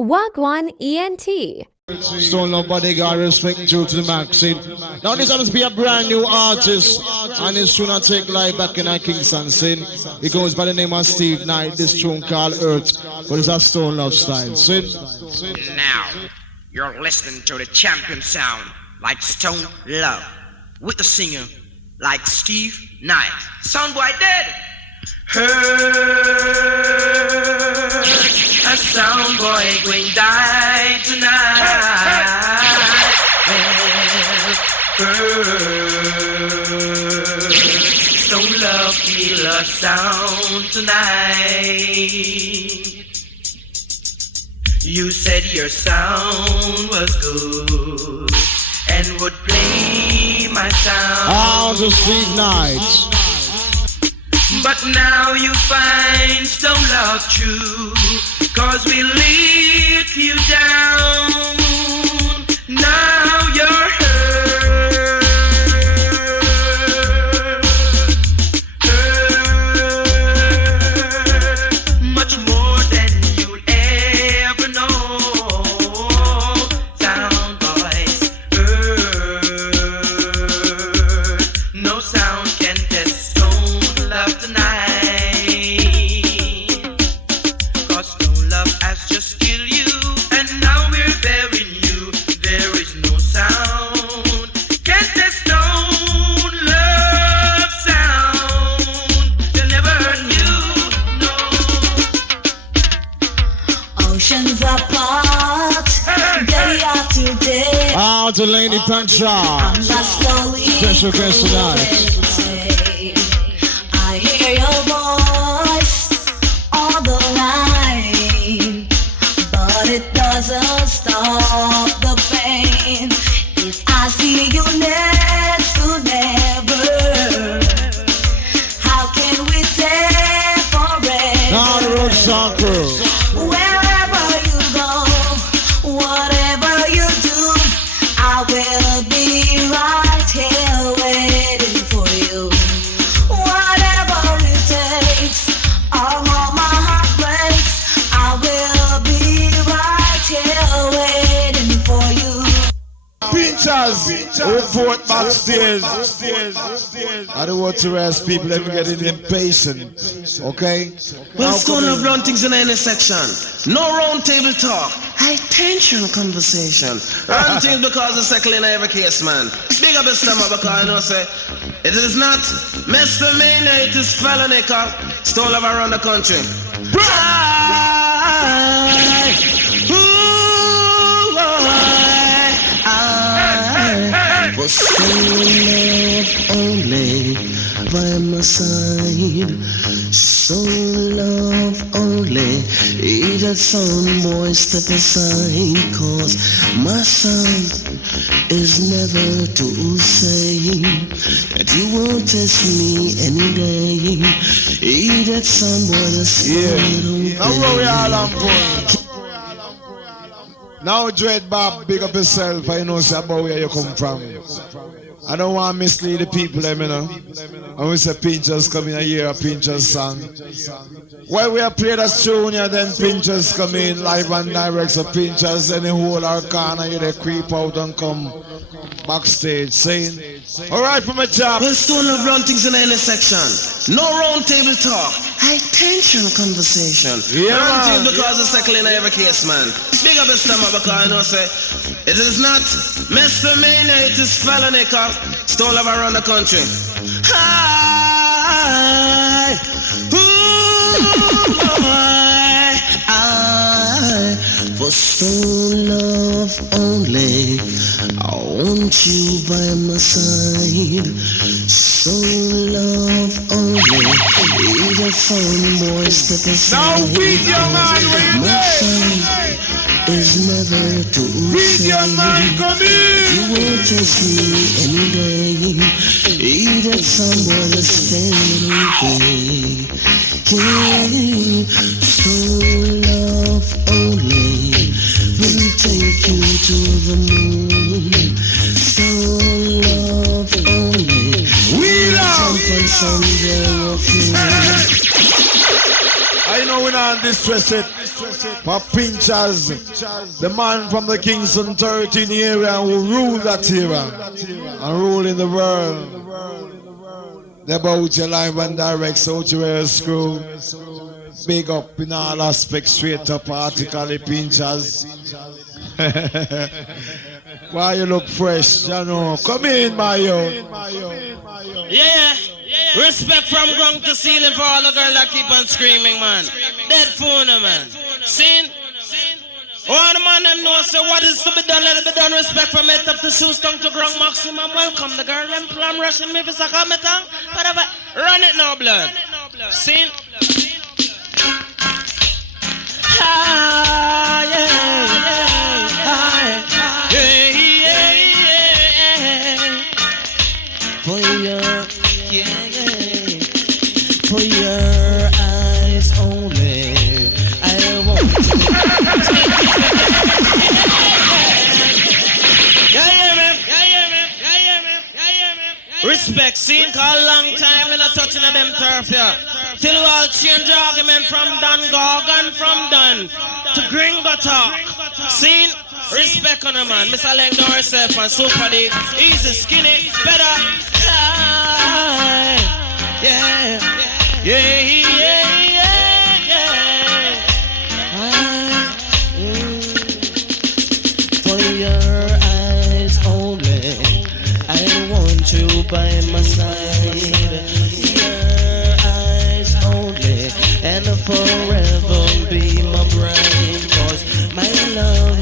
Wagwan ENT. Stone Love Bodyguard, respect due to the maxim. Now this happens to be a brand new artist, and it's tune to take life back in our Kingston sin. He goes by the name of Steve Knight. This tune called Earth, but it's a Stone Love style. Sin. Now you're listening to the champion sound like Stone Love with the singer like Steve Knight. Soundboy dead. Hurt, a soundboy going die tonight. Hurt, Stone Love feel a sound tonight. You said your sound was good and would play my sound. Oh, the Steve Knight. But now you find Stone Love true, 'cause we let you down. Now you're hurt, hurt, much more than you'll ever know. Sound boys, hurt, no sound can test Stone Love tonight, 'cause Stone Love has just killed you, and now we're burying you. There is no sound can test Stone Love sound. They'll never hurt you, no. Oceans apart, day after day. Oh, the Lady Puncher. I'm not slowly Special guest tonight. I hear your voice on the line, but it doesn't stop the pain. If I see you next to never, how can we separate? Now the Road Song Crew. Wherever you go, whatever you do, I will be right here waiting for you. Whatever it takes, all my heart breaks, I will be right here waiting for you. Pinchers, report backstage. I don't want to rest people, let me get impatient. Okay? Well, Now Stone come Love in. run things in any section. No round table talk. High tension conversation. Run things because it's second in every case, man. Big up his stomach because I know say it is not misdemeanor, it is felony. 'Cause Stone Love around the country. For Stone Love only by my side. Stone Love only. He that sound boy step aside, 'cause my sound is never to say that you won't test me any day. He that sound boy just Now Rory all on point. Now Dread Bob, big up yourself. I know about where you come from. I don't want to mislead the people, you know. And we say Pinchers come in a year, a Pinchers song. While we are playing that tune, then Pinchers come in live and direct. So Pinchers, any whole our corner, you they creep out and come backstage saying, alright for my job. Well, Stone Love run things in any section. No round table talk. High tension conversation. Yeah, run man. things because it's second in every case, man. Big up his stomach because I know say it is not misdemeanor, it is felony. 'Cause Stone Love around the country. Hi, for Stone Love only. I want you by my side. Stone Love only. Either phone boy step aside. Now feed your man when you My sound is never to Feed your say. man, come in. You won't test me any day. Either someone is staying away. Stone Love only will take you to the moon. Stone Love only. We love. Someday of you. I know we're not distressed. for Pinchers, the man from the Kingston 13 area who rule that era and rule in the world. They about your live and direct, so to wear a screw. Big up in all aspects, straight up, artically Pinchers. Why you look fresh, you know? Come in, my yo. Yeah. Respect from ground to ceiling for all the girls that keep on screaming, man. Dead phone, man. Seen? All the man them know, so what is to be done, let it be done. Respect from head up to shoes, tongue to ground maximum. Welcome the girl, them plan rushing me, if it's a comment, whatever. Run it now, blood. Seen? Ah, yeah. For your eyes only, I want to. Respect, seen, call long time in a touching of them turf here. Till we all change argument from Don Gorgon, from Don to Gringo talk. Seen? Respect on a man. Mr. Lang know herself and super deep. Easy, skinny, better. Yeah. For your eyes only, I want you by my side. Your eyes only, and forever be my bride. 'Cause my love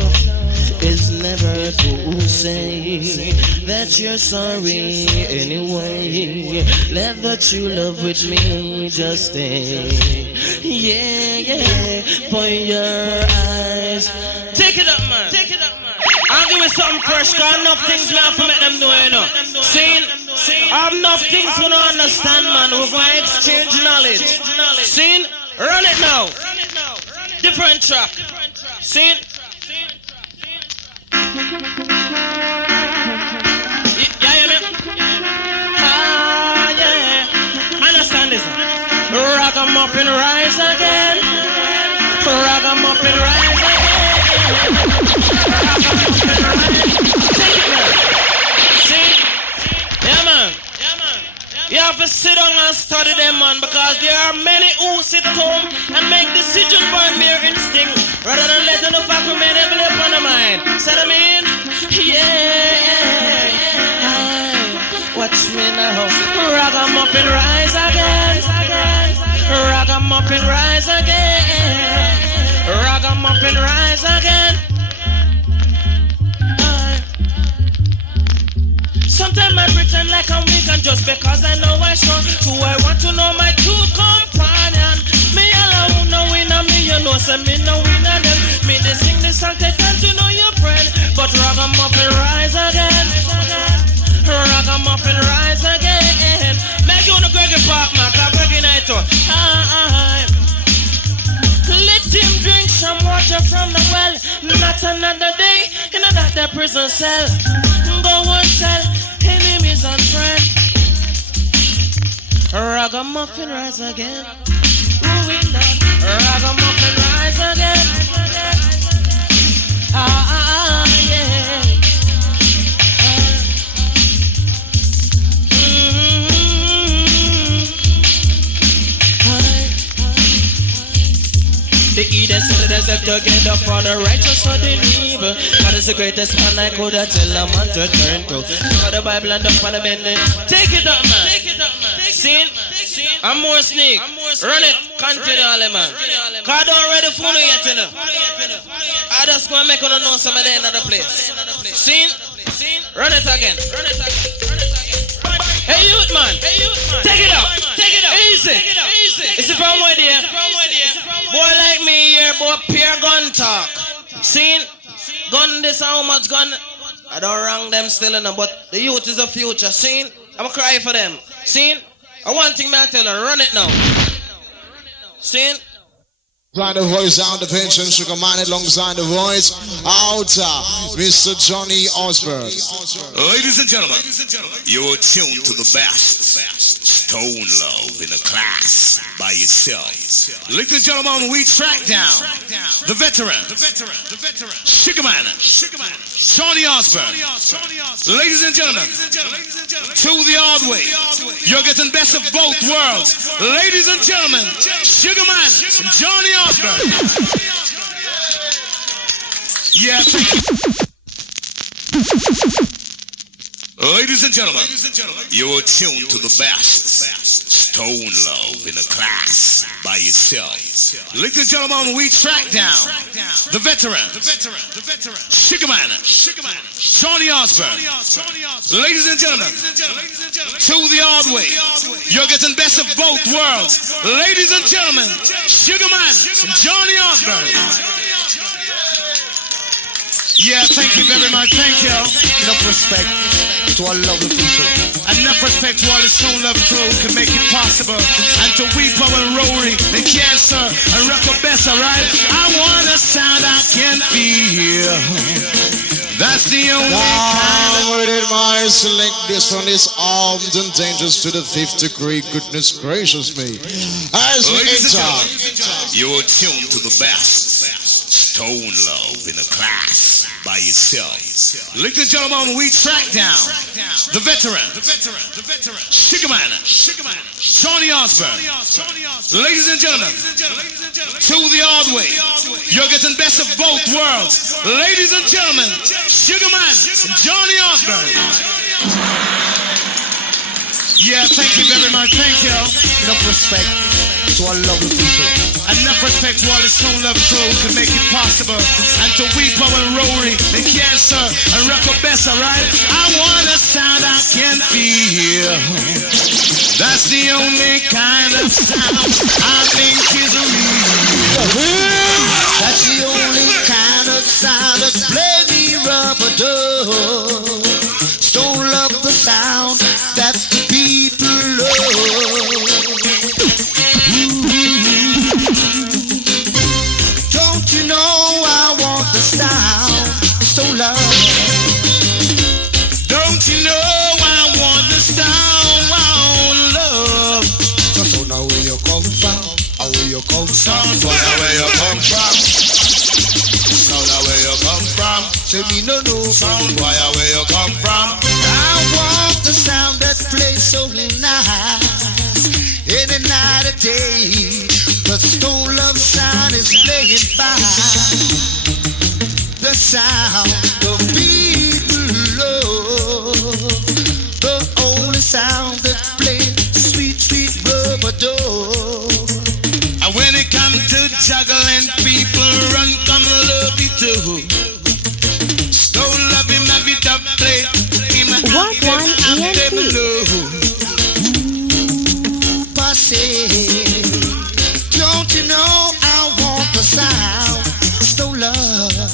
is never to say that you're sorry anyway. Let the true love with me just stay. Yeah, for your eyes. Take it up, man. I'll give you something fresh, cause enough things me have to make them know, you know. Seen? I have enough things to not understand, man. We're going to exchange knowledge. Seen? Run it now. Different track. Seen? Understand this. Ragamuffin rise again. Ragamuffin rise again. Ragamuffin rise. Take it now. See? Yeah, man. You have to sit down and study them, man, because there are many who sit home and make decisions by mere instinct rather than letting the fact remain heavily upon the mind. See what I mean? Yeah. Watch me now. Ragamuffin rise again. Ragamuffin rise again. Ragamuffin rise again. Sometimes I pretend like I'm weak and just because I know I strong. So I want to know my true companion. Me alone, no winner, me you know, say me no winner them. Me they sing this song, take time to know your friend. But Ragamuffin rise again. Ragamuffin rise again. Make you on the Greggy Park, man, cause Greggy night too. Let him drink some water from the well. Not another day in another prison cell. Go and tell enemies and friends. Ragamuffin rise again. Ragamuffin rise again. Yeah. The Eden citizens together for the righteous or the evil. God is the greatest man I could tell a man to turn to. For the Bible and the fundamental. Take it up, man. See? I'm more snake. Run it. Continue all the man. Cause I don't ready for you yet, you know. I just gonna make you know some of the another place. See? Run it again. Hey youth man. Take it up. Easy. Is it from where there? Boy like me here, boy, pure gun talk. Seen? Gun this how much gun? I don't wrong them still enough, but the youth is the future. Seen? I'ma cry for them. Seen? I one thing man tell her, run it now. Seen? Alongside the voice out the pension, Sugar Man alongside the voice out, Mr. Johnny Osborne. Ladies and gentlemen, you're tuned to the best. Stone Love in a class by yourself. Ladies and gentlemen, we track down the veteran, Sugarman, Johnny Osborne. Ladies and gentlemen, to the odd way, you're getting best of both worlds. Ladies and gentlemen, Sugarman, Johnny Osborne. Yeah. Ladies and gentlemen, you are tuned to the best Stone Love in a class by yourself. Ladies and gentlemen, we track down the veteran, Sugarman, Johnny Osborne. Ladies and gentlemen, to the odd way, you're getting best of both worlds. Ladies and gentlemen, Sugarman, Johnny Osborne. Yeah, thank you very much, thank you. Enough respect to our lovely people. Enough respect to all the Stone Love crew who can make it possible. And to Weepo and Rory, the Cancer, and Recobessa, right? I want a sound I can feel. That's the only Down with it, my select. This one is armed and dangerous to the 5th degree. Goodness gracious me. As we enter, you are tuned to the best Stone Love in a class by yourself. Ladies and gentlemen, we track down the veteran, Sugarman, Johnny Osborne. Ladies and gentlemen, to the odd way, you're getting best of both worlds. Ladies and gentlemen, Sugarman, Johnny Osborne. Yeah, thank you very much, thank you. Enough respect to our lovely people. Enough respect to all the Stone Love crew who can make it possible. And to Weepo and Rory, the Cancer, and Recobessa, right? I want a sound I can feel. That's the only kind of sound I think is real. That's the only kind of sound that play me rub-a-dub. Stone Love the sound that the people love. Don't you know I want the sound Stone Love? Don't you know I want the sound I love? So now where you come from? Or where you come from? Where you come from? Now where you come from? Say me no no. Where you come from? I want the sound that plays so nice any night or day. The Stone Love sound is playing fine. The sound the people love. The only sound that plays sweet, sweet rub-a-dub. And when it comes to juggling, people run, come love it too. Stone Love him have it up play. Walk one ENT. Don't you know I want the sound Stone Love?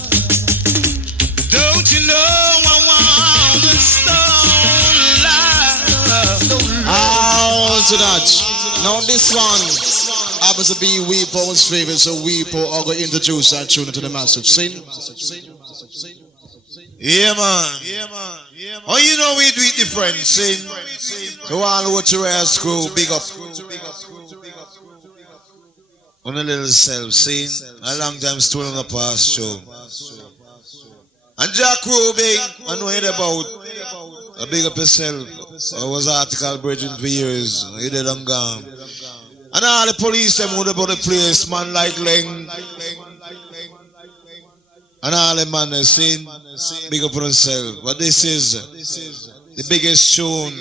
Don't you know I want the Stone Love? how to that? Now this one happens to be Weepo's favorite, so Weepo are going to introduce that tune to the massive scene. Yeah, man. Oh, you know we do it different, see? So all what you ask crew, big up. On a little self, see? A long time stool on the past show. And Jack Ruby, I know it about. A big up yourself. I was article bridging for years. You did I'm gone. And all the police them would about the place, man like Leng. And all the man they sing, big up on themselves. But this is the biggest tune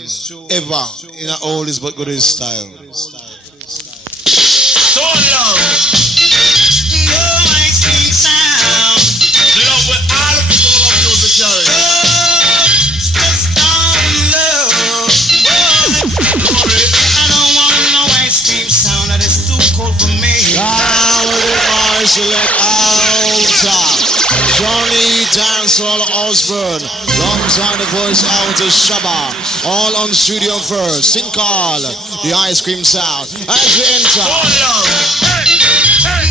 ever in an oldies but goodies style. So love, no ice cream sound. Love with all the people of music, Jerry. Stone love. Rory, I don't want no ice cream sound. That is too cold for me. Down with it, my select out. Johnny Dancehall Osborne, alongside the voice out of Shabba, all on studio first. Sing call, the ice cream sound. As we enter.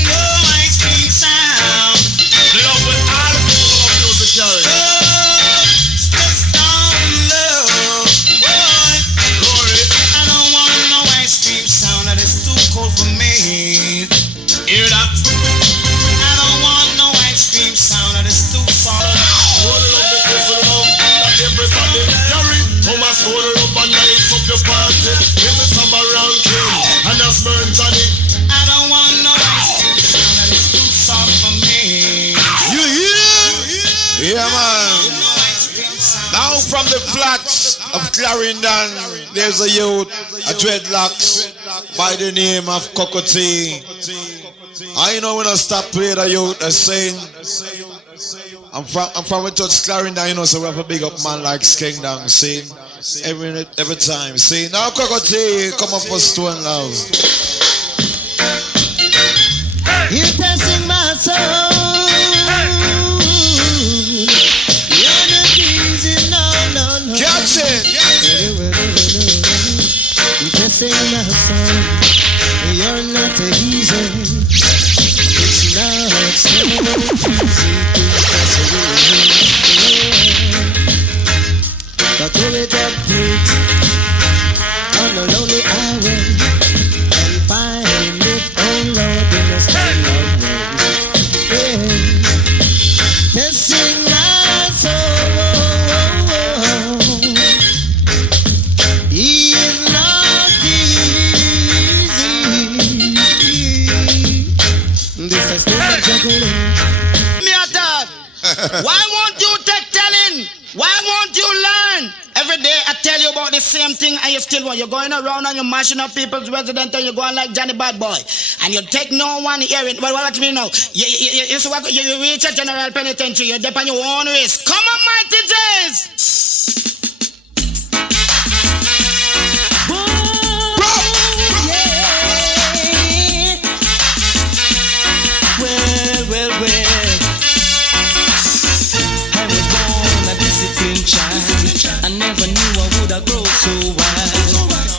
No ice cream sound. Love with all the people of music, Jerry. Stone love. Rory, I don't want no Yeah, man. Now from the flats of Clarendon, there's a youth, a dreadlocks, by the name of Cocotte. I know when I stop playing the youth, I saying, I'm from a touch Clarendon, you know, so we have a big up man like Skengdang, see? Every time, see? Now Cocotte, come up for Stone Love. You're testing my soul. You're not easy, no. Catch it! You're testing my soul. You're not easy. It's not so easy to pass away. But do it up good on a lonely highway and find it, oh Lord, in a stand of way. Testing my soul is not easy. This is too much juggling. Me a dog. Why won't you take telling? Why won't you learn? Every day I tell you about the same thing and you still want. You're going around and you're mashing up people's residence and you're going like Johnny Bad Boy. And you take no one hearing. Well, what do you know? You reach a general penitentiary. You're up on your own risk. Come on, mighty J's! Grow so wild.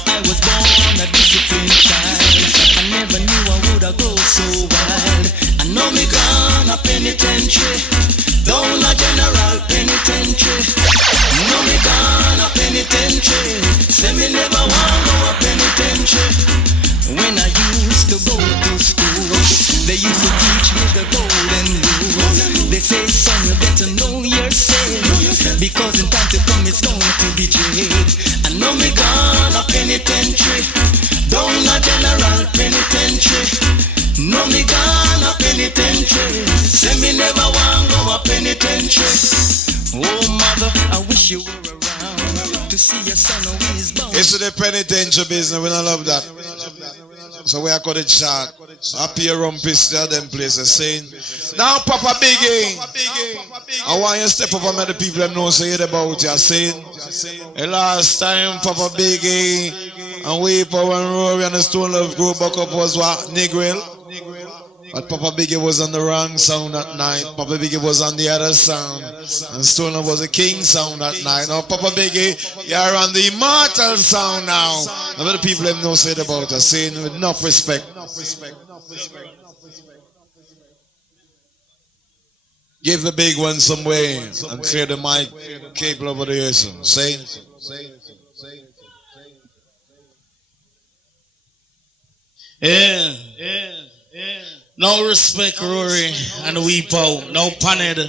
I was born a disciplined child. I never knew I would have grow so wild. I know me gone a penitentiary, down a general penitentiary. Know me gone a penitentiary, say me never want go a penitentiary. When I used to go to school, they used to teach me the golden rule. They say, son, you better know yourself, because in time to come it's going to be jail. I know me gone a penitentiary, down a general penitentiary. Know me gone a penitentiary, say me never want go a penitentiary. Oh mother, I wish you were around to see your son who is born. It's the penitentiary business, we don't love that. So we are called it shot. Happy rumpus there, them places saying. Now Papa Biggy, I want you to step up and make the people them know say it about you. Saying the last time Papa Biggy and Weeper and Rory and the Stone Love group back up was what? Negril. But Papa Biggy was on the wrong sound that night. Papa Biggy was on the other sound. And Stone Love was a king sound that night. Now Papa Biggy, you're on the immortal sound now. Now the people them know say it about us, saying with enough respect. Give the big one some way and clear the mic cable over the ears. Say it. Yeah. No respect, Rory and Weepo. No paned.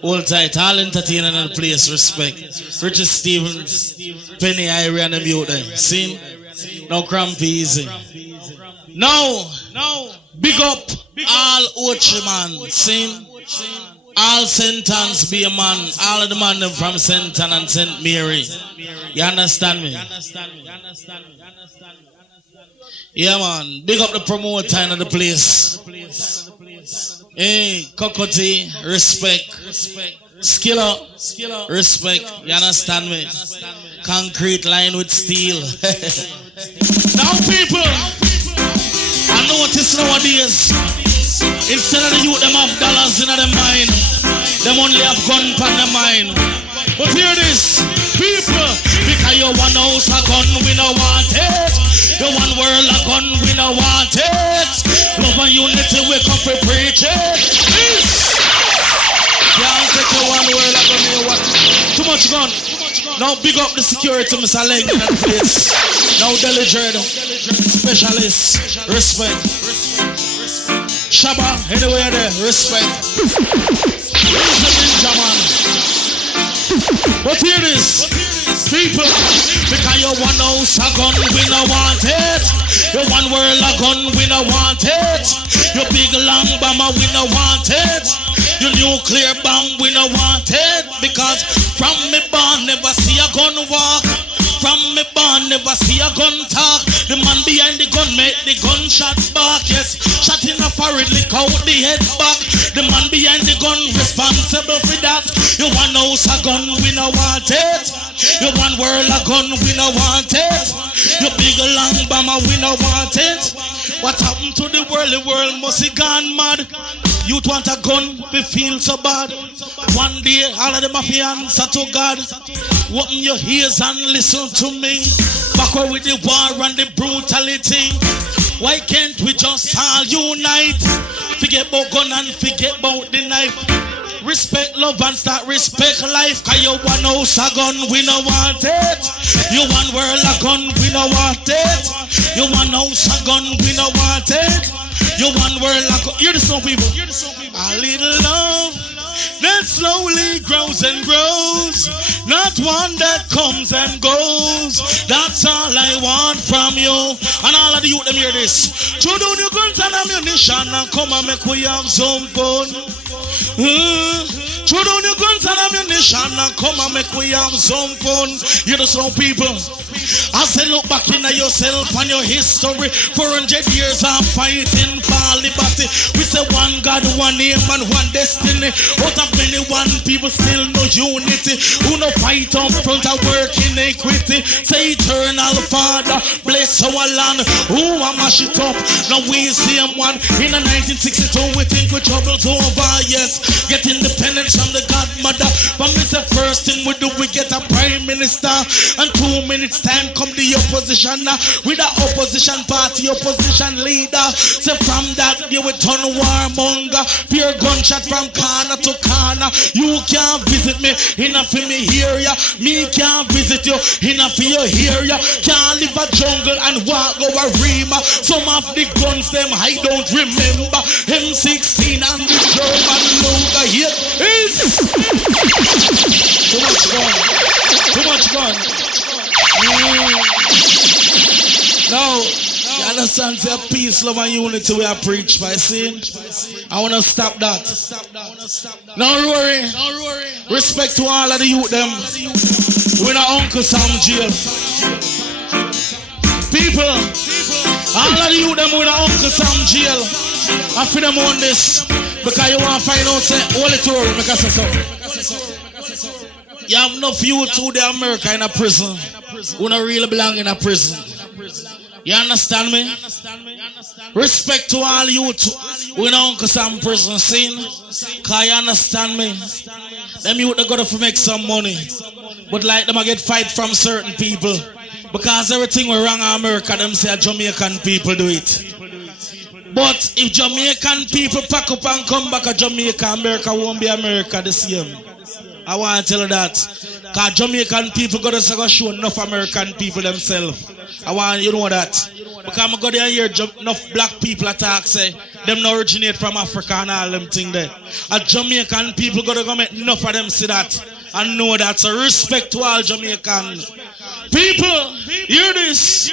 Hold tight. All entertaining in the place. Respect. Richie Stephens, Penny, Irie, and them out there. See? No cramp easy. No. Big up all Ocho man. See? All sentence be a man. All of the man them from St. Anne and St. Mary. You understand me? Yeah, man. Big up the promoter in the place. Hey, Cocotte, respect. Skiller, respect. You understand me? Concrete line with steel. Now, people, I notice nowadays, instead of the youth, them have dollars in their mind. Them only have gun on their mind. But hear this, people, because you one house a gun, we no want it. You one world a gun, we no want it. Love and unity, we come to preach it. Peace. Can't take you one world a gun, you want too much gun. Now big up the security, Mr. Leng in that place. Now delegate, specialist, respect. Shabba, anywhere there, respect. Ninjaman. But hear this, people, because you one house a gun, we no want it. You one world a gun, we no want it. You big long bomber, we no want it. Your nuclear bomb we no want it. Because from me born never see a gun walk. From me born never see a gun talk. The man behind the gun make the gunshots bark. Yes, shot in a forehead, lick out the head back. The man behind the gun responsible for that. You want house a gun, we no want it. You want world a gun, we no want it. You big long bomber, we no want it. What happened to the world? The world must have gone mad. Youth want a gun, we feel so bad. One day, all of them have to answer to God. Open your ears and listen to me. Backward with the war and the brutality. Why can't we just all unite? Forget about gun and forget about the knife. Respect love and start respect life. Cause you want house a gun, we no want it. You want world a gun, we no want it. You want house a gun, we no want it. You want world a gun. You're the song people. A little love that slowly grows and grows, not one that comes and goes. That's all I want from you. And all of the youth them hear this. Throw down your guns and ammunition and come and make we have some fun. Throw down your guns and ammunition and come and make we have some fun. You know some people. I say look back in yourself and your history. 400 years of fighting for liberty. We say one God, one name and one destiny. Out of many one people still no unity. Who no fight up front of work iniquity. Say eternal Father, bless our land. Who I mash it up. Now we see him one. In the 1962 we think we trouble's over. Yes, get independence from the godmother. But me say first thing we do, we get a prime minister. And 2 minutes time come the opposition with the opposition party, opposition leader. So from that they will turn warmonger. Pure gunshot from corner to corner. You can't visit me, enough for me hear ya. Me can't visit you, enough for you hear ya. Can't live a jungle and walk over Rima. Some of the guns them I don't remember. M16 and the German Luger here is too much gun. Too much gun. Now, you understand, say peace, love and unity we are preached by sin. I want to stop that. Now, Rory, respect to all of the youth them. We're not Uncle Sam jail. People, all of the youth them we're not Uncle Sam jail. I feel them on this. Because you want to find out, say, hold it Rory, make us say something. You have enough youth who they America in a prison. Who don't really belong in a prison. You understand me? Respect to all youth who don't go some prison scene. Cause you understand me? Them youth they got to make some money. But like them I get fight from certain people. Because everything we wrong in America, them say Jamaican people do it. But if Jamaican people pack up and come back to Jamaica, America won't be America the same. I want to tell you that. Because Jamaican people got to show enough American people themselves. I want you to know that. Because I'm going to hear enough black people attack say them not originate from Africa and all them things there. And Jamaican people got to go make enough of them see that and know that. So respect to all Jamaican people. Hear this.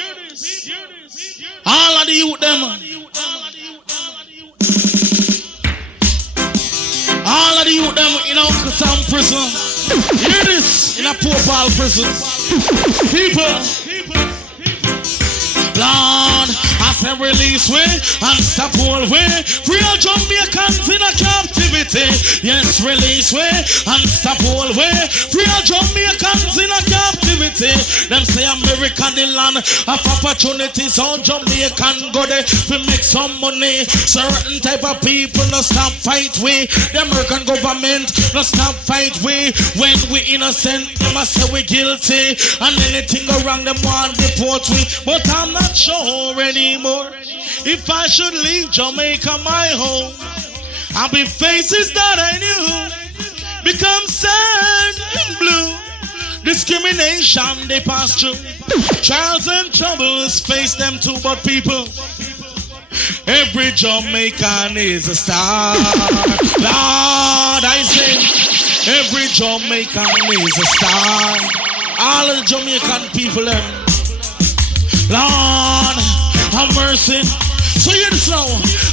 All of the youth them. All of the youth them in Uncle Sam prison. Hear this in a poor Paul prison. People. Lord, I said release way and stop all way. Free all Jamaicans in a captivity. Yes, release way and stop all way. Free all Jamaicans in a captivity. Them say America the land of opportunities. All Jamaican go there to make some money. Certain type of people no stop fight we. The American government no stop fight we. When we innocent, them a say we guilty. And anything go wrong, them want deport we. But I'm not sure anymore if I should leave Jamaica my home. I'll be faces that I knew become sad and blue. Discrimination they pass through, trials and troubles face them too. But people, every Jamaican is a star. Lord, I say every Jamaican is a star. All of the Jamaican people them, Lord, have mercy. So hear this now.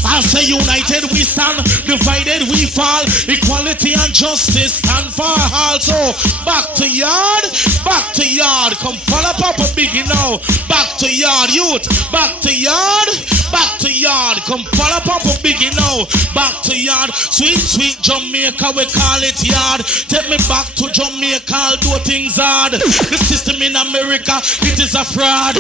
I'll say united we stand, divided we fall. Equality and justice stand for all. So back to yard, back to yard. Come follow Papa Biggy now. Back to yard, youth. Back to yard, back to yard. Come follow Papa Biggy now. Back to yard. Sweet, sweet Jamaica, we call it yard. Take me back to Jamaica, I'll do things hard. The system in America, it is a fraud.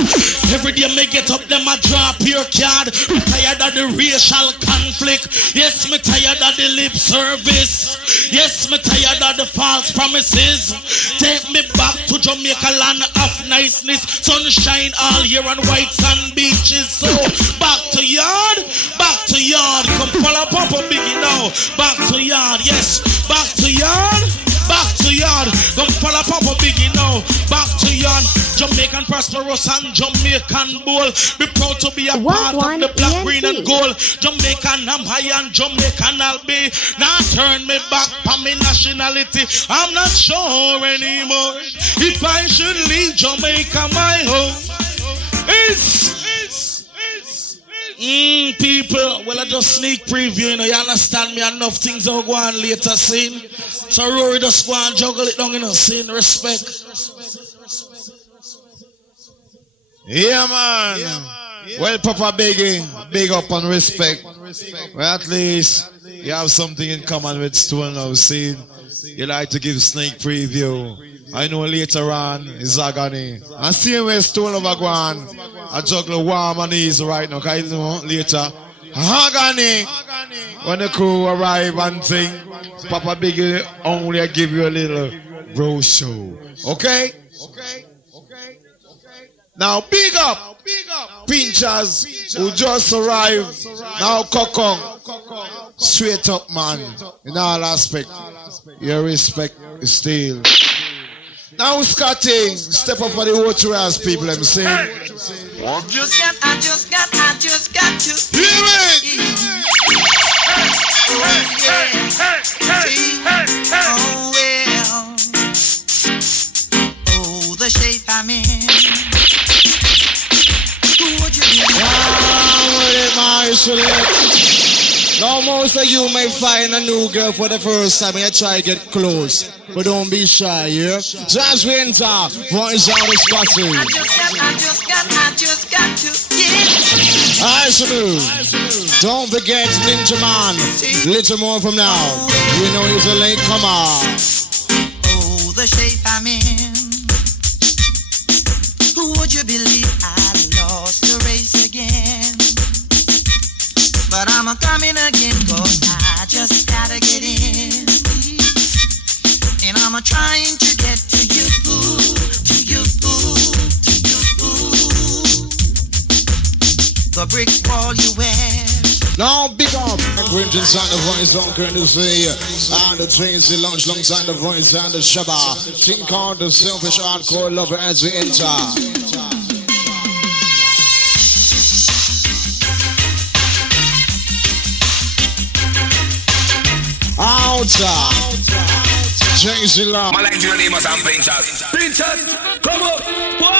Every day me get up, them a drop your card. Me tired of the racial conflict. Yes, me tired of the lip service. Yes, me tired of the false promises. Take me back to Jamaica, land of niceness. Sunshine all year on white sand beaches. So back to yard, back to yard. Come follow Papa Biggy now. Back to yard, yes, back to yard. Back to yard, come follow Papa Biggy now. Back to yard, Jamaican prosperous and Jamaican bold. Be proud to be a part of the black, green and gold. Jamaican I'm high and Jamaican I'll be. Now turn me back for me nationality. I'm not sure anymore if I should leave Jamaica my home. People, well I just sneak preview, you know, you understand me, enough things will go on later scene. So Rory just go and juggle it down, you know, scene, respect. Yeah man. Well Papa Biggy, big up and respect. Well at least you have something in common with Stone now scene. You like to give sneak preview. I know later on is agony. And see where Stone over go on. I juggle warm and easy right now, because you know later agony. When the crew arrive and sing, Papa Biggy only give you a little bro show. Okay? Now big up Pinchers who just arrived. Now Kokong. Straight up man. In all aspect. Your respect is still. Now Scotty, step up for the Ocho people, I'm saying. I just got to hear it. Oh well, oh the shape I'm in. Who would you be? Now most of you may find a new girl for the first time and you try to get close. But don't be shy, yeah? Jazz Winter, voice out of Scotty. I just got to get. Alright, Smooth. Don't forget Ninjaman. Little more from now. You know he's a late comer. Oh, the shape I'm in. Who would you believe I lost the race again? But I'm a-coming again, cause I just gotta get in. And I'm a-trying to get to you, the brick wall you wear. Now big up Quentin's on the voice on courtesy and the trains the lunch alongside the voice and the Shabba. Think on the selfish hardcore lover as we enter. Outer James Love. My like your name is Sam Pinchers. Pinchers, come up. Oh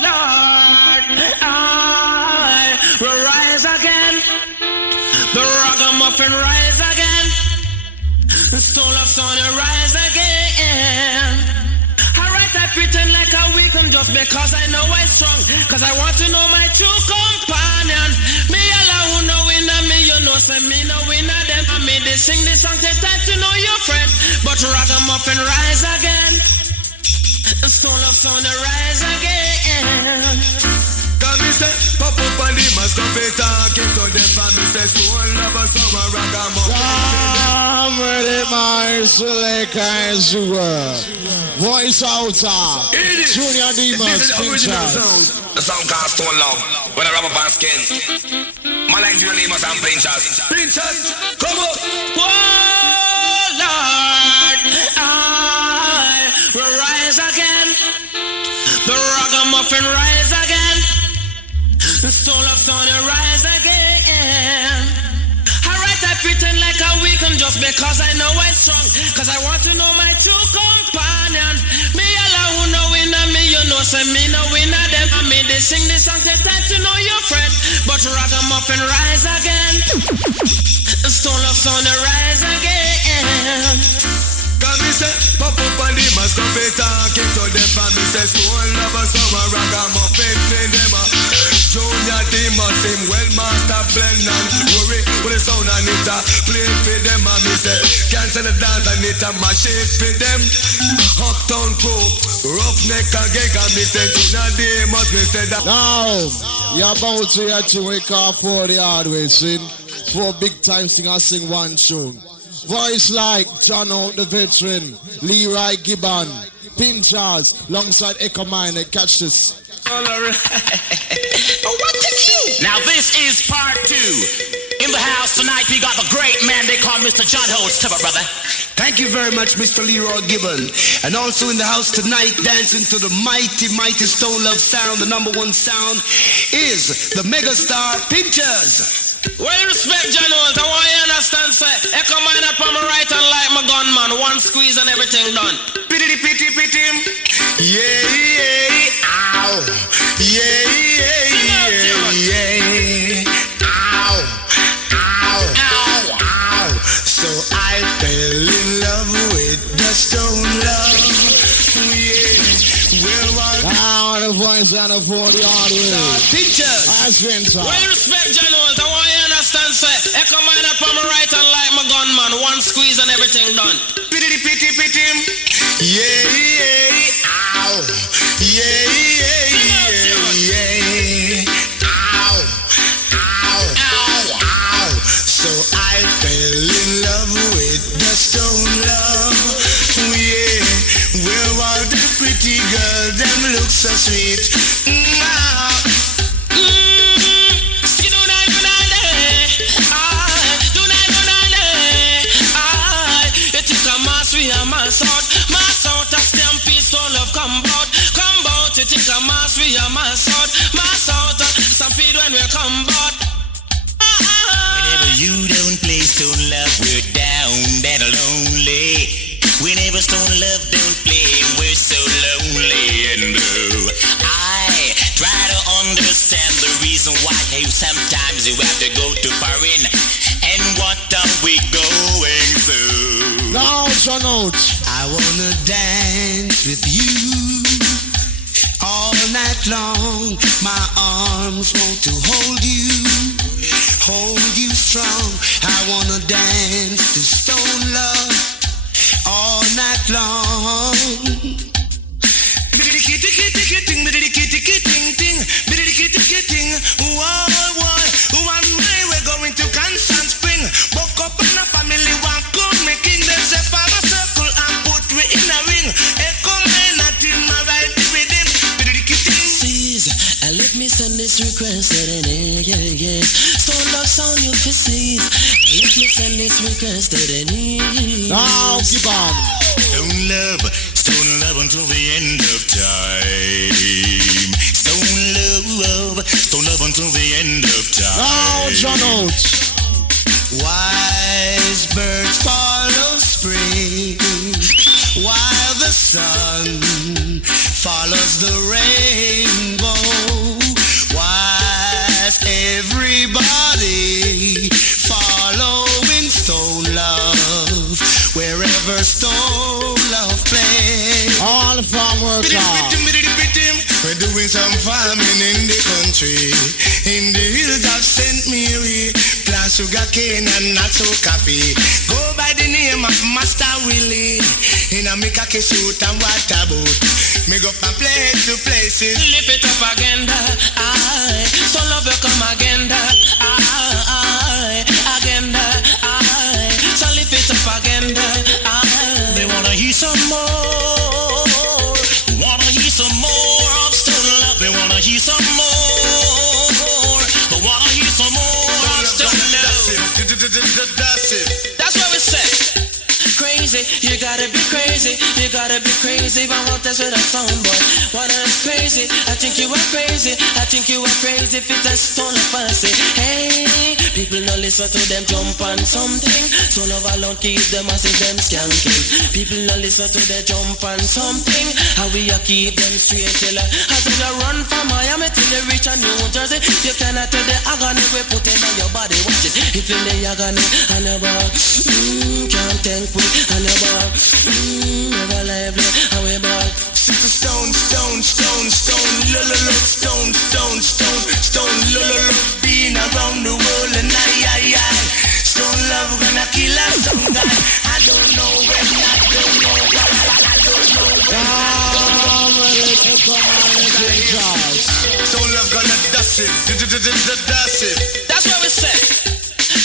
Lord, I will rise again. The ragamuffin rise again. The soul of Sonya rise again. Alright, I pretend like a weaken just because I know I'm strong. Cause I want to know my true companion. Me alone know in me, you know, say me no win a them. I made this sing this song, take time to know your friend. But ragamuffin rise again. The soul of Sonya rise again. Cause me say, pop up on the mask of it, talking to them, and me say, soul lover, summer ragamuffin. I'm ready, my guys, voice outer. Junior Demons, Pinchers. The song called Stone Love, when I rub up on skin. My like your name is Sam Pinchers. Pinchers, come up. Oh Lord, I will rise again. The ragamuffin rise again. The soul of Sonya rise again. Alright, I pretend like a weaken just because I know I'm strong. Cause I want to know my true companion. Me alone know in me, you know, say me no win a them. I made this sing this song, take time to know your friend. But ragamuffin rise again. Stone love sound rise again. Cause me say, pop up on the mask of it, talking to them. And me say, stone lovers, some ragamuffin for them. Junior Demas, him well master blend and Rory with the sound and it play for them. And me say, cancel the dance and it mash it for them. Uptown crew, roughneck again. And me say, Junior Demas, me say that. Now, you're about to hear tune we call for the hard way, sing. For big time singers sing one tune. Voice like John Out the Veteran, Leroy Gibbon, Pinchers, alongside Echo Miner. Catch this. Alright. What the cue? Now this is part 2. In the house tonight we got the great man they call Mr. John Holtz. Tell me, brother. Thank you very much, Mr. Leroy Gibbon. And also in the house tonight, dancing to the mighty, mighty Stone Love sound, the number 1 sound, is the megastar Pinchers. Well, respect, John Holt. I want you to understand, sir. Echo mine up on my right and like my gunman. One squeeze and everything done. Pitty, pitty, pitty. Yeah, yeah, ow. Yeah, yeah, yeah, yeah. Ow, ow, ow, ow. So I fell in love with the Stone Love. Yeah, well, the voice and the for the hard way. Pinchers. Well, respect, John Holt. I want you to understand, sir. Echo mine up on my right and like my gunman. One squeeze and everything done. Pitty, pitty, pitty. Yeah, yeah, ow. Yeah, yeah, yeah, yeah. Ow, ow, ow, ow. So I fell in love with the Stone Love. Yeah, where are the pretty girls? Them look so sweet. Mass out a stampede, Stone Love come bout. You think a mass, we a mass out a stampede when we come bout. Whenever you don't play Stone Love, we're down and lonely. Whenever Stone Love don't play, we're so lonely and blue. I try to understand the reason why sometimes you have to go to foreign. And what are we going through? Now, John Out. I wanna dance with you all night long. My arms want to hold you strong. I wanna dance to Stone Love all night long. One way we're going to Constant Spring. Buck up and a family one come making them say form a circle and put we in a ring. Echo mine not in my right rhythm. Please, let me send this request to the yes. Stone Love sound you fi seize. Let me send this request to the knees. Now, keep on. Stone love until the end of time. Stone love until the end of time. Now, John Out. Wise birds follow spring, while the sun follows the rainbow. Why's everybody following Stone Love wherever Stone Love plays? All the farm workers. We're doing some farming in the country, in the hills of St. Mary. Plant sugar cane and not so coffee. Go by the name of Master Willie. In a make a suit and water boat. Me go from place to places. Lift it up agenda. I Stone Love will come agenda. Agenda. So lift it up agenda. They wanna hear some more. Wanna hear some more of Stone Love. They wanna hear some more. They wanna hear some more of Stone Love. That's what we say. Crazy. you gotta be crazy. You gotta be crazy. If I want this with a sound boy. What is crazy? I think you are crazy. I think you are crazy. If it's a stone fancy. Hey, people don't listen to them jump on something. So love alone keep them as if them skanking. People don't listen to them jump on something. How we a keep them straight till as they run from Miami till they reach a New Jersey. You cannot tell the agony we put in on your body. Watch it. If you lay agony and never can't think we and never never lively and we ball. Stone, stone, stone, stone, stone, stone, stone, stone, being around the world and I. Stone love gonna kill us some guy. I don't know when, I don't know why, I don't know when. Stone love gonna dust it, dust it. That's what we say.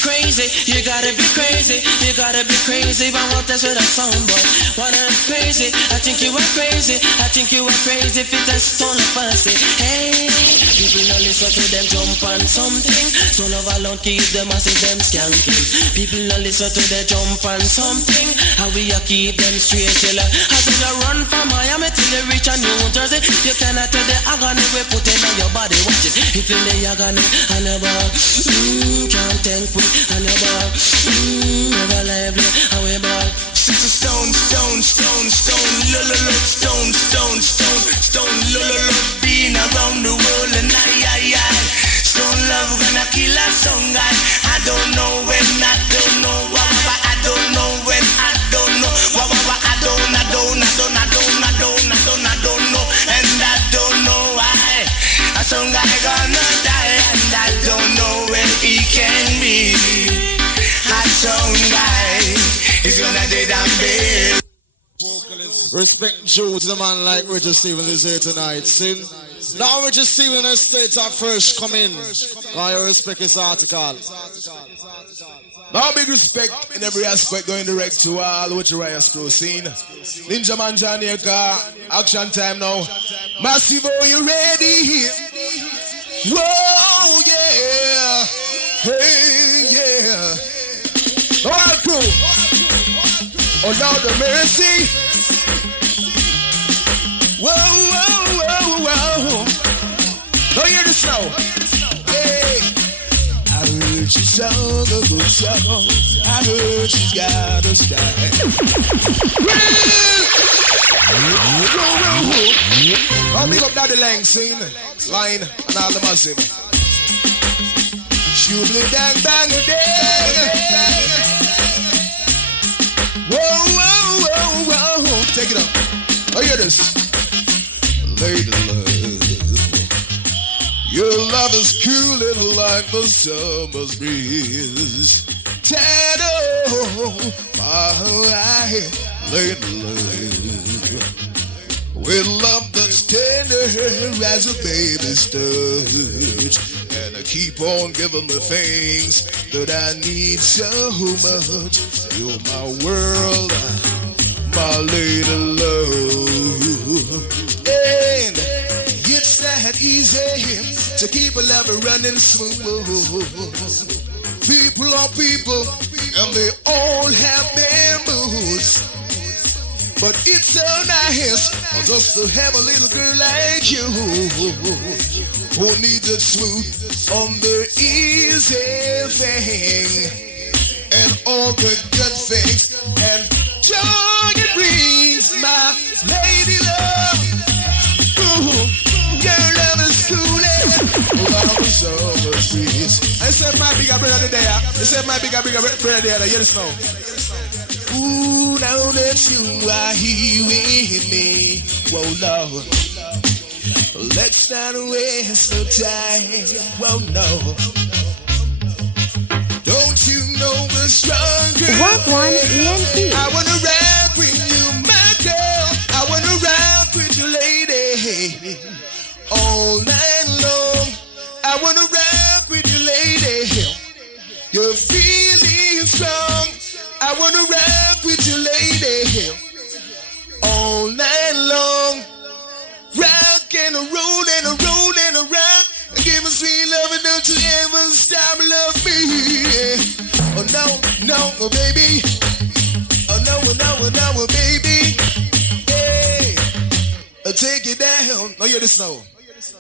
Crazy, you gotta be crazy. You gotta be crazy. If I want this with a sound boy. What I'm crazy. I think you are crazy. I think you are crazy. If it's a stone fancy. Hey, people don't listen to them jump on something. So love alone keep them as if them skanking. People don't listen to them jump on something. How we a keep them straight till as they run from Miami till they reach a New Jersey. You cannot tell the agony we put in on your body. Watch it. If you lay agony and never can't think we and never never lively and we ball. Stone, stone, stone, stone, stone, stone, stone, stone, being around the world and I. Stone love gonna kill us some guy. I don't know when, I don't know why, I don't know when, I don't know why, I don't know, and I don't know why. Some guy gonna die and I don't know when he can be. Some guy is gonna dead and bed. Respect due to the man like Richie Stephens is here tonight. Sin. Now Richie Stephens and States are first come in. Can you respect his article? Now big respect in every aspect going direct to all with the Rios crew scene. Ninjaman Jamaica, action time now. Massive, are you ready? Whoa, yeah. Hey, yeah. All crew. Oh, Lord of mercy. Whoa, whoa, whoa, whoa. Don't hear this now. Hey. I heard she sung a good song. I heard she's got a style. I'll make up Daddy Lang scene, line, and all the massive. Shoobly dang bang dang. Whoa, whoa, whoa, whoa. Take it up. Oh, hear this. Lady love, your love is cool and like the summer's breeze. Tattoo, my lady love, with love that's tender as a baby's touch. And I keep on giving me things that I need so much. You're my world, my lady love. And it's that easy to keep a love running smooth. People are people, and they all have their moods. But it's so nice just to have a little girl like you who needs it smooth on the easy thing and all the good things and joy it brings, my lady love. Ooh, your love is cool and love is so sweet. I said my bigger brother there. I said my bigger brother there. You just know. Ooh, now that you are here with me, whoa, love, let's not waste no time, whoa, no. Don't you know we're stronger? Walk one ENT. I wanna rap with you, my girl. I wanna rap with you, lady, all night long. I wanna rap with you, lady. You're feeling strong. I wanna rap with you, lady, all night long. Rock and a roll and a roll and a rock. Give me sweet love and don't you ever stop love me. Oh no, no, oh, baby. Oh no, oh no, oh Now hear this now.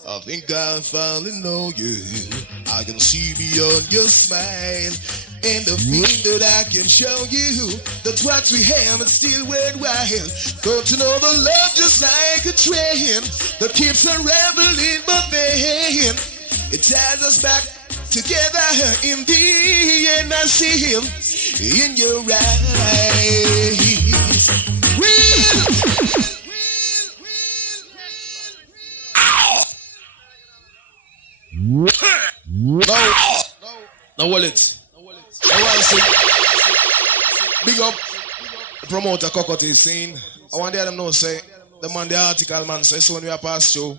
I think I finally know you. I can see beyond your smile. And the thing that I can show you, that's what we have, it's still worthwhile. Don't you know the love just like a train that keeps unraveling, but then it ties us back together. In the end, I see him in your eyes. Now wallet. I want to see. Big up the promoter Cocotte scene. I want them know say the man the article man say so when we are past show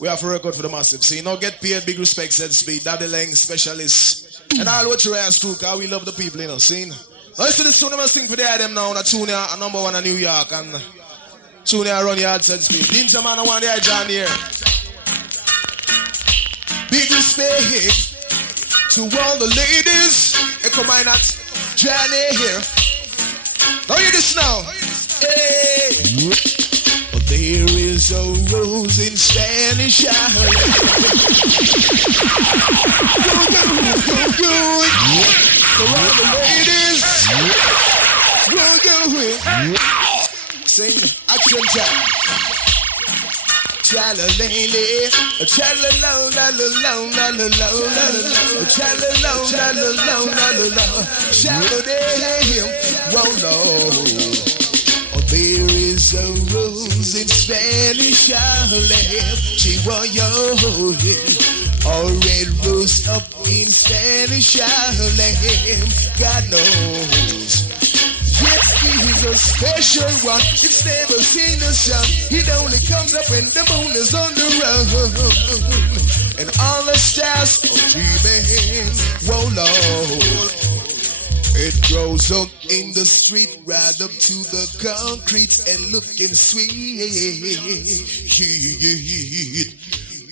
we have to record for the massive scene. Now get paid, big respect, said speed, Daddy Lang specialist. And all what you ask too, cause we love the people in the scene. Now listen to this tune I'm sing for them now, the tune here, number one in New York and tune here run yard said speed. Ninjaman I want the John here. Big respect to all the ladies, come on not Johnny here. Now hear this now. Hey. There is a rose in Spanish Harlem. For all the ladies, sing action time. Cha-la-la-la, cha-la-la-la-la-la-la-la-la, cha-la-la-la-la-la-la-la, cha-la-la-la-la-la-la. There is a rose in Spanish Harlem. She wore your a red rose up in Spanish Harlem. God knows. Yes, he's a special one. It's never seen the sun. It only comes up when the moon is on the road. And all the stars are dreaming. Whoa, Lord. It grows up in the street, right up to the concrete and looking sweet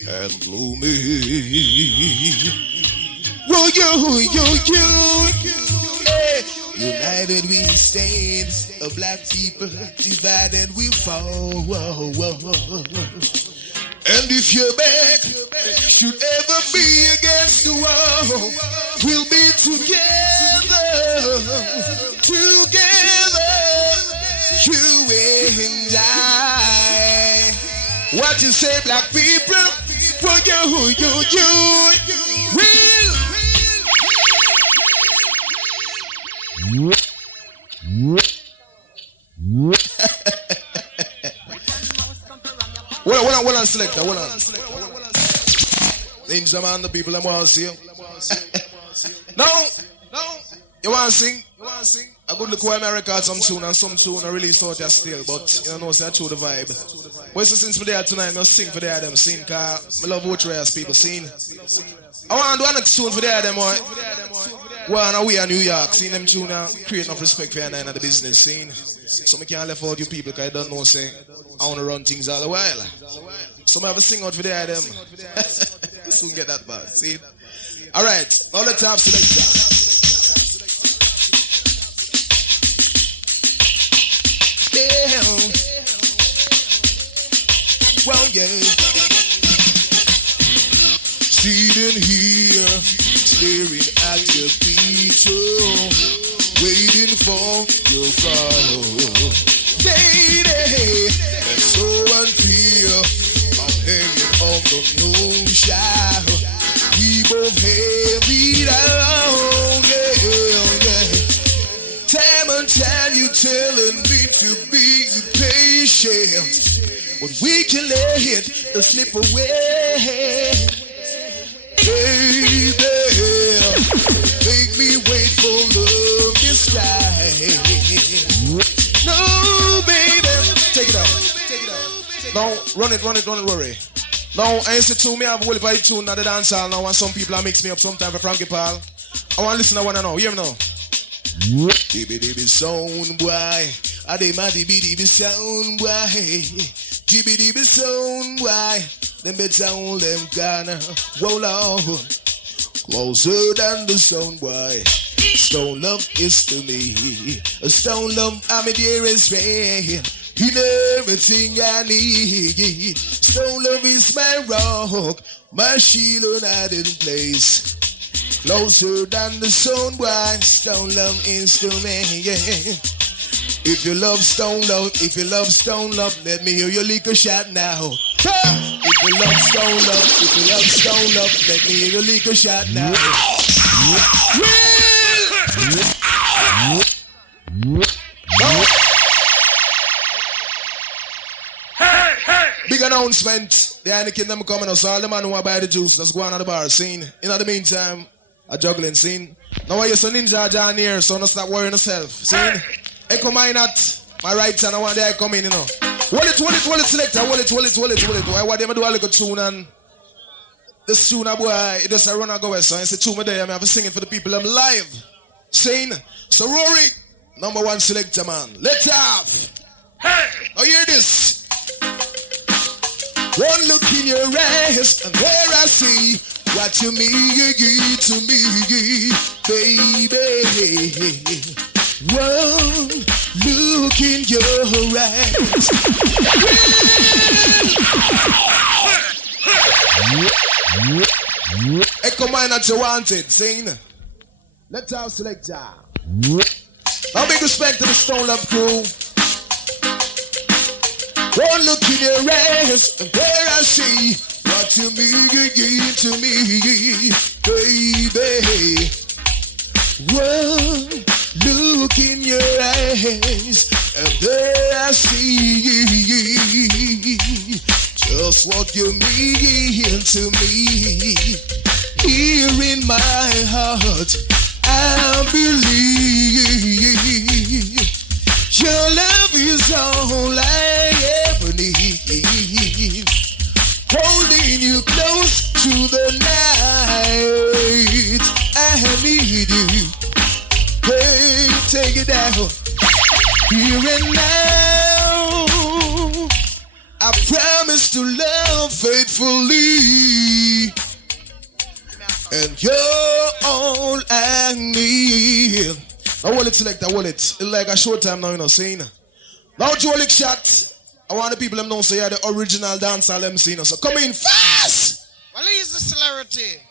and gloomy. Whoa, yo. Hey. United we stand, a black people, divided we fall. And if your back should ever be against the wall, we'll be together, you and I. What you say, black people? For you, will. Hold on, selector, hold on. Ninjaman, the people that want to see you. No, you want to sing? I good look why I record some tune and some tune I release out there still, but you know, say I show the vibe. But since we're there tonight, I'll sing for them scene, cause I love Ocho as people scene. I want to do another tune for them, boy. One away in New York, seeing them tune and create enough respect for you and the business scene. So I can't left out you people because I don't know, say, I want to run things all the while. So I have a sing out for them. Soon get that back, see? Alright, now let's have selection. Yeah. Well, yeah. Sitting here, staring at your picture, waiting for your call. Lady, it's so unclear. I'm hanging on the moonshine. We both have it out, yeah. Time and time you telling me to be patient, but we can let it slip away. Baby, make me wait for love this time. No, baby, take it out. Now, run it, Rory. Now, I ain't say to me, I have a whole heap of tune at the dancehall now, and some people are mix me up sometime for Frankie Paul. I want to listen to one and now. Hear me now. Dibby sound boy, I dey my dibby sound boy, dibby sound boy. Them bed sound them gonna roll on closer than the sound boy. Stone love is to me, a stone love I'm a dearest friend. in everything I need. Stone love is my rock, my shield and hiding place. Closer than the sun, boy, stone love instrument, yeah. If you love stone love, let me hear your liquor shot now. If you love stone love, let me hear your liquor shot now. Big announcement. The Heineken them coming, so all the man who want to buy the juice, let's go on at the bar scene. In the meantime, a juggling scene. Now I use a ninja John here, so don't stop worrying yourself. Scene. Echo Minott, my right hand, I want the come in, you know. Hold it, selector, hold it. I want them to do a little tune and this tune, boy, it just a run and go, so it's a tune there, I have to sing it for the people, I'm live. Scene. So Rory, number one selector, man. Let's have. Hey! Now hear this. One look in your eyes, and there I see what you mean to me, baby. One look in your eyes. Echo Minott, you wanted, sing. Let's have selector. Now big respect to the Stone Love crew. One look in your eyes, and there I see what you mean to me, baby. One look in your eyes, and there I see just what you mean to me. Here in my heart, I believe your love is all I ever need. Holding you close to the night, I need you. Hey, take it down. Here and now, I promise to love faithfully, and you're all I need. I want it select, I want it. It's like a short time now, you know, saying. Now, Jolik shot. I want the people them know, so you're the original dancehall MC, you know. So come in fast! Well, here's the celerity.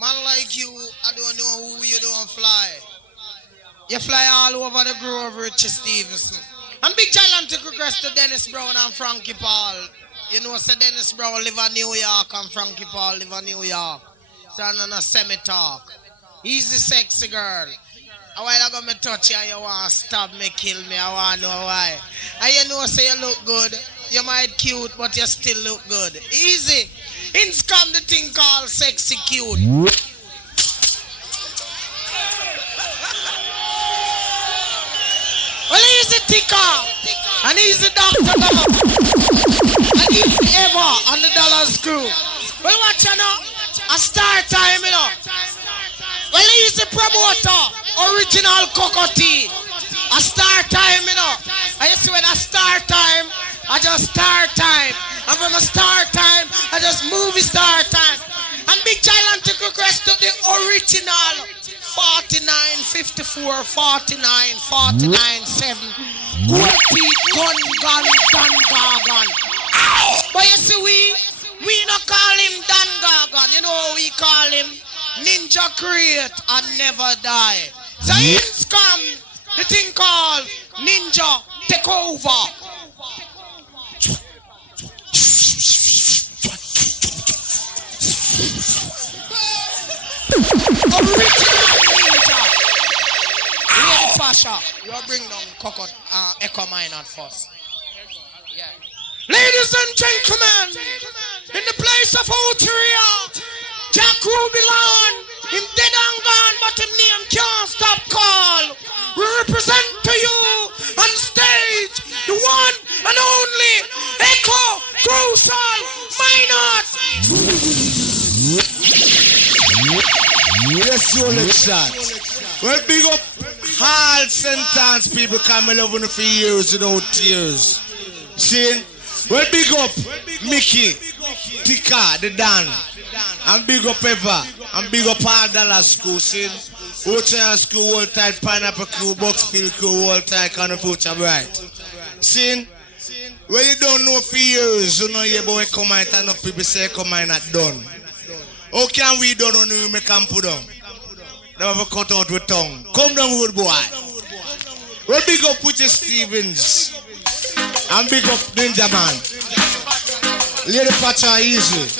Man like you, I don't know who you don't fly. You fly all over the grove, Richie Stephens. And big gigantic request to Dennis Brown and Frankie Paul. You know, so Dennis Brown live in New York and Frankie Paul live in New York. So I'm on a semi-talk. Easy sexy girl. A while ago me touch you and you want to stab me, kill me, I want to know why. And you know say you look good. You might cute, but you still look good. Easy. Ins come the thing called sexy cute. Well, he's a ticker. And he's a doctor. And he's ever on the dollar screw. Well, watch you know. A start time, you know. Well, he's the promoter. Original Cocotti. A start time, you know. I used to when I start time, I just start time. And from a start time, I just movie start time. And big gigantic request to the original 49, 54, 49, 49, 7. Guilty gun, Don Gorgon. But you see, we not call him Don Gorgon. You know what we call him? Ninja create and never die. So here's come the thing called Ninja take over. Original Ninja. Lady Pasha, you bring down Echo Minott first. Yeah. Ladies and gentlemen, in the place of Ocho, Jack Rubilon, him dead and gone, but him name can't stop call. We represent to you on stage the one and only Echo Minott. Yes, you look shot. Well, big up hard sentence people coming over for years without tears. See? Well, big up Mickey, Tika, the Dan. And big up Eva. And big up all Dallas school. See? Ocho school, Wall Tide, Pineapple crew, Boxfield crew, Wall Tide, Kind of Future Bright. See? Well, you don't know for years, you know your boy come out and enough people say come out not done. How can we done when we make them put down? They have a cut out with tongue. Come down, good boy. Well, big up Richie Stephens. And big up Ninjaman. Lady patch are easy.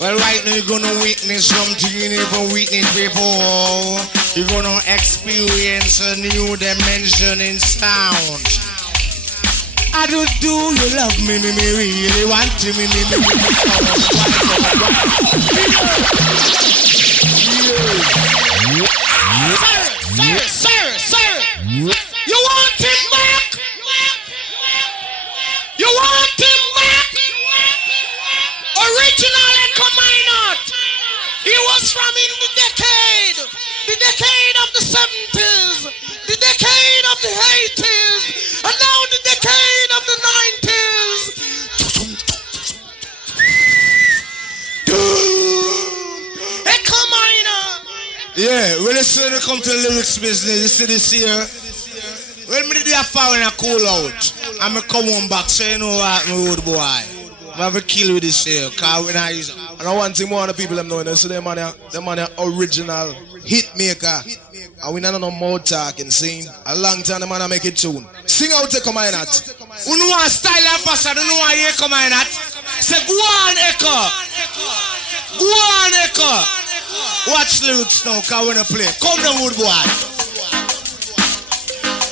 Well, right now you're gonna witness something you never witnessed before. You're gonna experience a new dimension in sound. I don't do you love me, really want to me. Sir. You want him back? You want him back? Original and Minott. He was from in the decade of the 70s, the decade of the 80s, and now the decade of the 90s. Hey, come on. Yeah, when it's when it come to the lyrics business, you see this here. When me did that fire and I cool out, I'm come on back, so you know what, my road boy. I have a kill with this here, cause when I use. And I want to more of the people them know, they say them man original hit maker. And we not no more talking, sing. A long time the man make it tune. Sing out to come in at. Who know what style and fashion, don't know why you come in at. Say go on echo. Go on echo. Watch lyrics now, cause when I play. Come down, wood boy.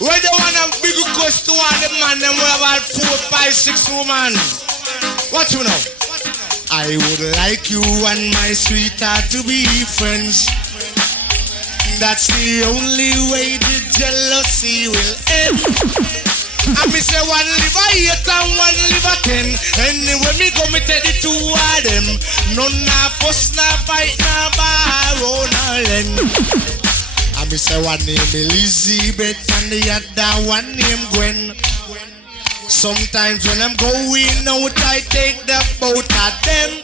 When they want a big cost to one the man, them will have about 4, 5, 6 women. Watch you now. I would like you and my sweetheart to be friends. That's the only way the jealousy will end. And me say one live a 8 and one live a 10. Anyway me go me tell the 2 of them. None na fuss na fight na borrow na lend. And me say one name Elizabeth and the other one name Gwen. Sometimes when I'm going out I take the both of them.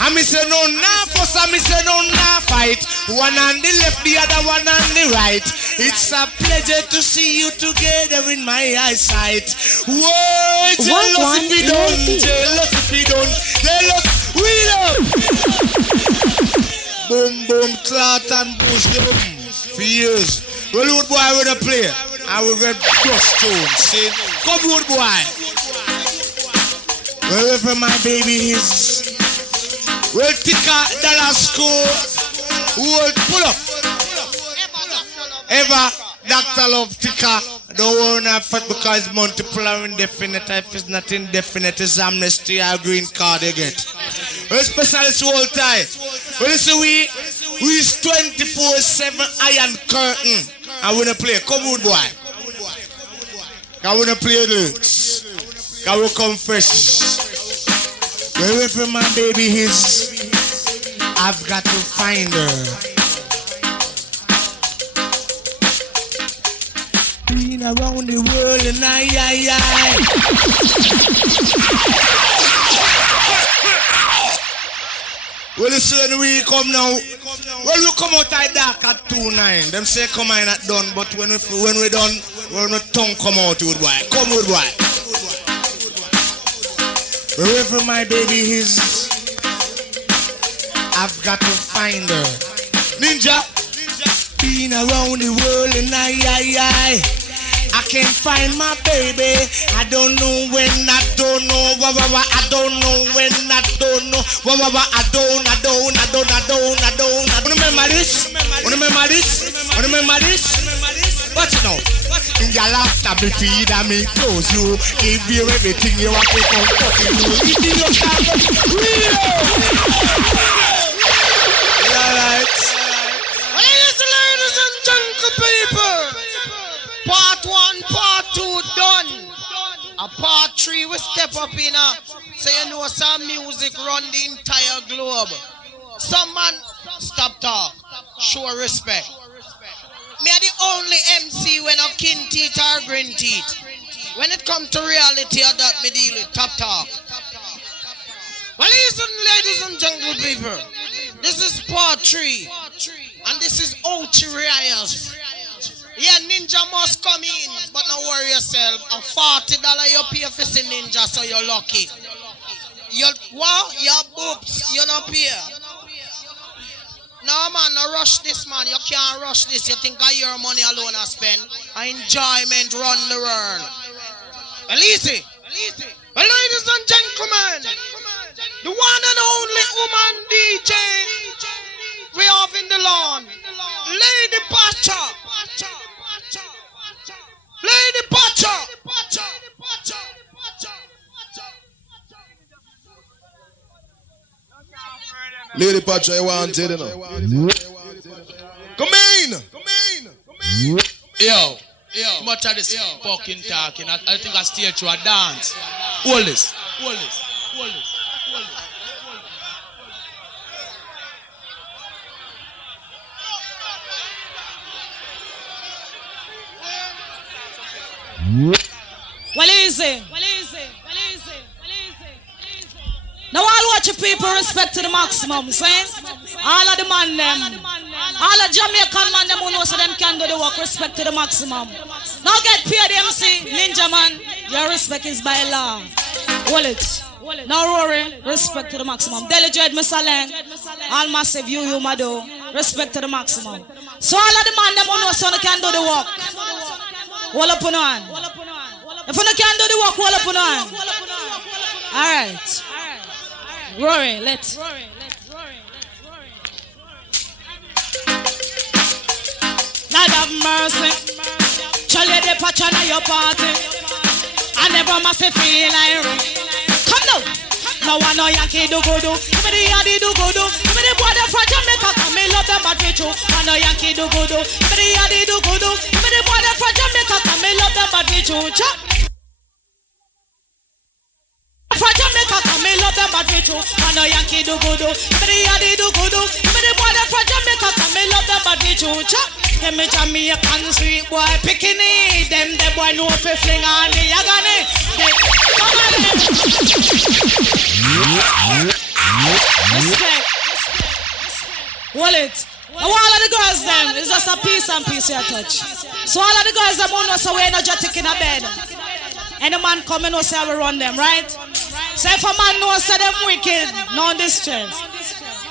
And me say no na fuss and me say no na fight. One on the left, the other one on the right. It's a pleasure to see you together in my eyesight. Whoa, jealous if we don't, jealous if we don't, jealous we don't. Boom, boom, clot and push them for years. Well, wood boy, I will play. I will get dust tunes, see? Come, wood boy. Well, if my baby is... Well, Tika, Dallas School, will pull up. Ever, Dr. Love Tika, don't worry not fight because it's multiple or indefinite. If it's not indefinite, it's amnesty or green card you get. Well, especially this whole time. Well, you see, we is 24/7 iron curtain. And we're going to play. Come on, boy. Can we play lyrics? Can we confess? Wherever my baby is, I've got to find her. Been around the world and I. Well, listen, we come now. Well, we come out at dark at 2:09. Them say come in at done, but when we done, when the tongue come out, wood boy. Come, wood boy. Wherever my baby is, I've got to find her. Ninja, been around the world and I can't find my baby. I don't know when, I don't know, I don't know when, I don't know, I don't. Remember this? Remember this? Watch it now. Your laughter be feed and me close you. Give you everything you want to come fucking do. Alright. Ladies and gentle people, part 1, part 2 done. A part 3 we step up in so you know some music run the entire globe. Some man stop talk, show respect. Me are the only MC when I kin teeth or green teeth. When it come to reality, that me deal with top talk. Well, listen, ladies and jungle people, this is part 3, and this is Ocho Rios. Yeah, Ninja must come in, but don't worry yourself. A $40 you pay for the Ninja, so you're lucky. You what? Your boobs, you don't pay. No man, no rush this man. You can't rush this. You think I your money alone I spend? Enjoyment run the world. Well, easy. Well, ladies and gentlemen, the one and only woman DJ we have in the lawn, Lady Pacha. Lady Pacha. Lady Pacha, you wanted, you know. Come in. Yo. Too much of this fucking talking. I think I steer to a dance. Hold this. Well, easy. Now all watch people respect to the maximum, see? All of the man them, all of Jamaican man them who know so them can do the work, respect to the maximum. Now get paid MC, Ninjaman, your respect is by law. Hold it. Now Rory, respect to the maximum. Delegate Mr. Lang, all massive you Mado, respect to the maximum. So all of the man them who know so they can do the work. Hold up on one. If you can do the work, hold up on one. Alright. Rory, let's. Lord have mercy. Charlie the patch on your party. I never must feel like. Come now. No one no Yankee do go do. Give me the Yadi do go do. Give me the boy that from Jamaica. Come me love them bad with you. One no Yankee do go do. Give me the Yadi do go do. Give me the boy that from Jamaica. Come me love them bad with you. Chop. For Jamaica, come me love them bad with you. And no Yankee do good do. Give me the Yadi do good do. Give me the boy that for Jamaica, come me love them bad with you. Chop. Give me Jamaican sweet boy picking it. Them the boy know fi fling on the yagani. Come on in. Respect. Wallet. All of the girls them is just a piece and piece you touch. So all of the girls them who know so we energetic in a bed. Any man come and say I will run them, right? So if a man knows say them wicked, no distress.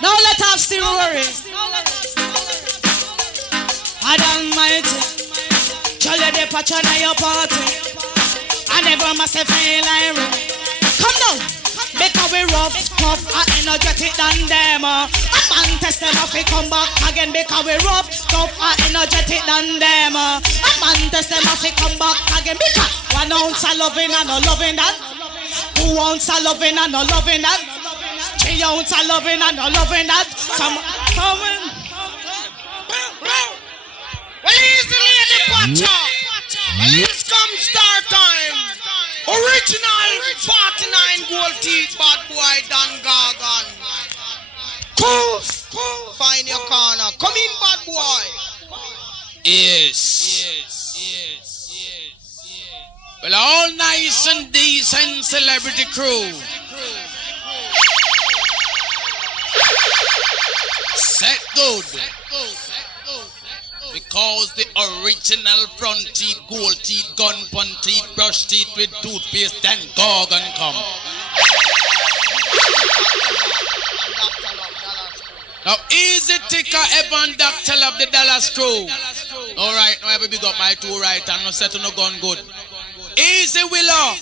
Now let us still worry. Almighty, Charlie the patch on your party. I never must feel like come now, because we rough, tough, and energetic than them. A man test them if we come back again because we rough, tough, and energetic than them. A man test them if we come back again because 1 ounce of loving and no loving that. 2 ounce of loving and no loving that. 3 ounce of loving and no loving that. Some coming. Well, easily the Pacha. Well, it's come start time. Original 49 gold teeth bad boy Don Gorgon. Cool. Find your corner. Come in, bad boy. Yes. Well, all nice and decent celebrity crew. Set good. Because the original front teeth, gold teeth, gun pun teeth, brush teeth with toothpaste, then Gorgon come. Now, easy ticker, Evan Doctor of the Dallas crew. Alright, now I have a big up my two right and no set no gun good. Easy Willow.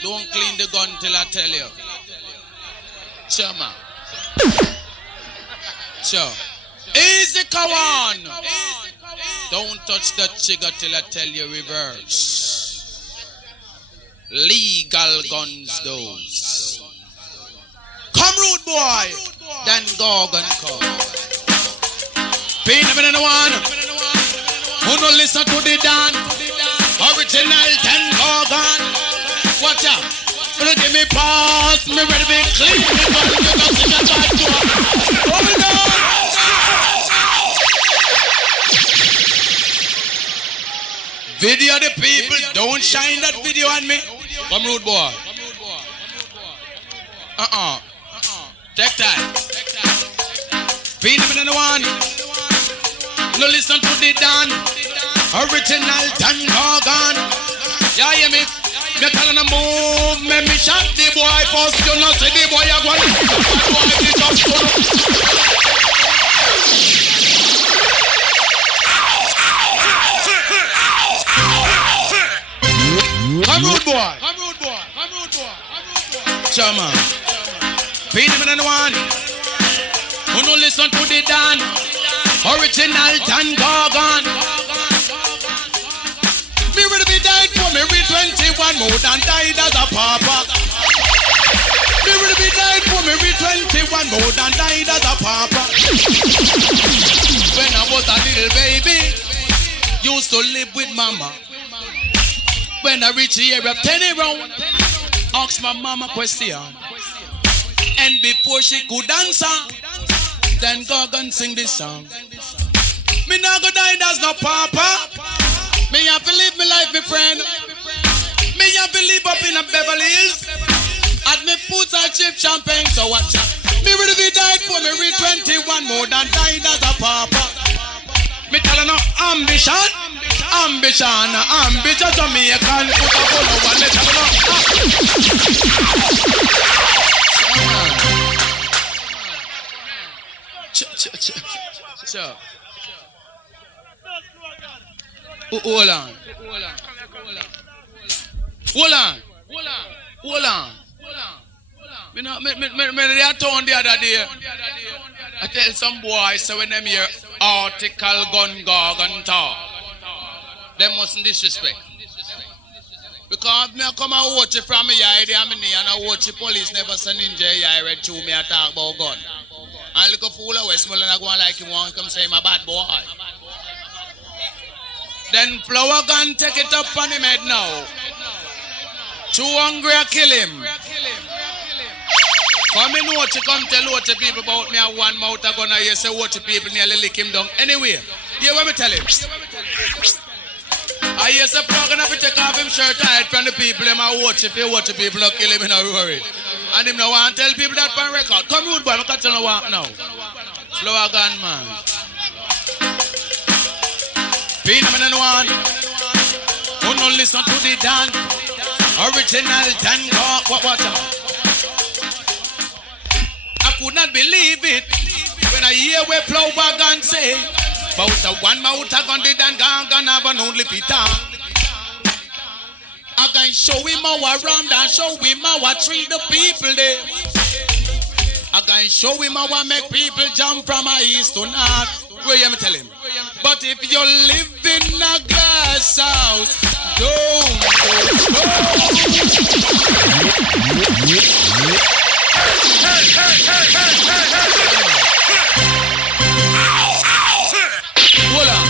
Don't clean the gun till I tell you. Sure, man. Sure. Easy Kawan. Don't touch that trigger till I tell you reverse. Legal guns those. Come rude boy. Then Gorgon come. Pain in the one. Who no listen to the Dan? Original Dan Gorgon. Watch out. Give me pass. Me ready to be clean. Hold on. Video the people. Don't shine that video on me. Come rude boy. Take time. Pain in the one. No listen to the Dan. Original Don Gorgon. Yeah, hear me? Me telling them move, me shot the boy first. You know see the boy a go. Boy the just go. Come rude boy. Come rude boy. Come rude boy. Chama. Feed him in the one. Who no listen to the Dan. Original Don Gorgon. Me ready be died for me read 21 more than died as a papa. Me ready be died for me read 21 more than died as a papa. When I was a little baby, used to live with mama. When I reach the area of 10 round, ask my mama question. And before she could answer, then Gorgon sing this song. Me not go die as no papa. Me have to live my life, my friend. Me have to live up in a Beverly Hills. At me foot and chip champagne, so watch out. Me ready to be died for me read 21 more than died as a papa. Me tell her no ambition. Ambition Jamaican. Put a follow one, me tell her no. Hold on. Me they told the other day. I tell some boys so when them hear article gun Gorgon talk, they mustn't disrespect. Because me come and watch it from me yard and I watch the police never send ninja I read to me I talk about gun. And look a fool of Westmoreland and I go on like him want come say my bad boy. Then flower gun take it up on him head now. Too hungry I kill him. Come in what you come tell what people about me and one mouth a gun and you say what people nearly lick him down. Anyway, hear what me tell him. I hear say plug and have to take off him shirt hide from the people him and watch if you watch people not kill him in a Rory. And him now want to tell people that on record. Come rude boy, I can't tell no what now. Flower gun man. Phenomenon one. Who no listen to the Dan. Original Dan Gorgon. What I could not believe it when I hear where Flower gun say about a one mouth a gun did and Gorgon have an only Peter. I can show him how I ram and show him how I treat the people there. I can show him how I make people jump from a east to north. Where you me tell him? But if you live in a glass house, don't go. Hold on.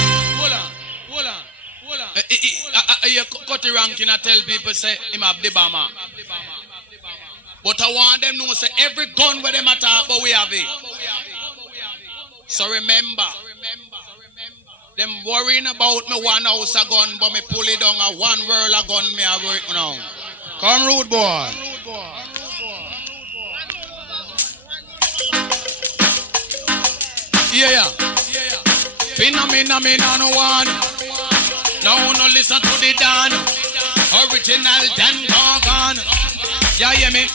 You cut the ranking and tell people say him have the bomber. But I want them to know say every gun where them attack, but we have it. So remember, them worrying about me one house a gun, but me pull it down a one world a gun me a work now. Come rude boy. Yeah. Phenomenon no one. Now no listen to the Dan. Original Dan Gorgon. Yeah, hear me?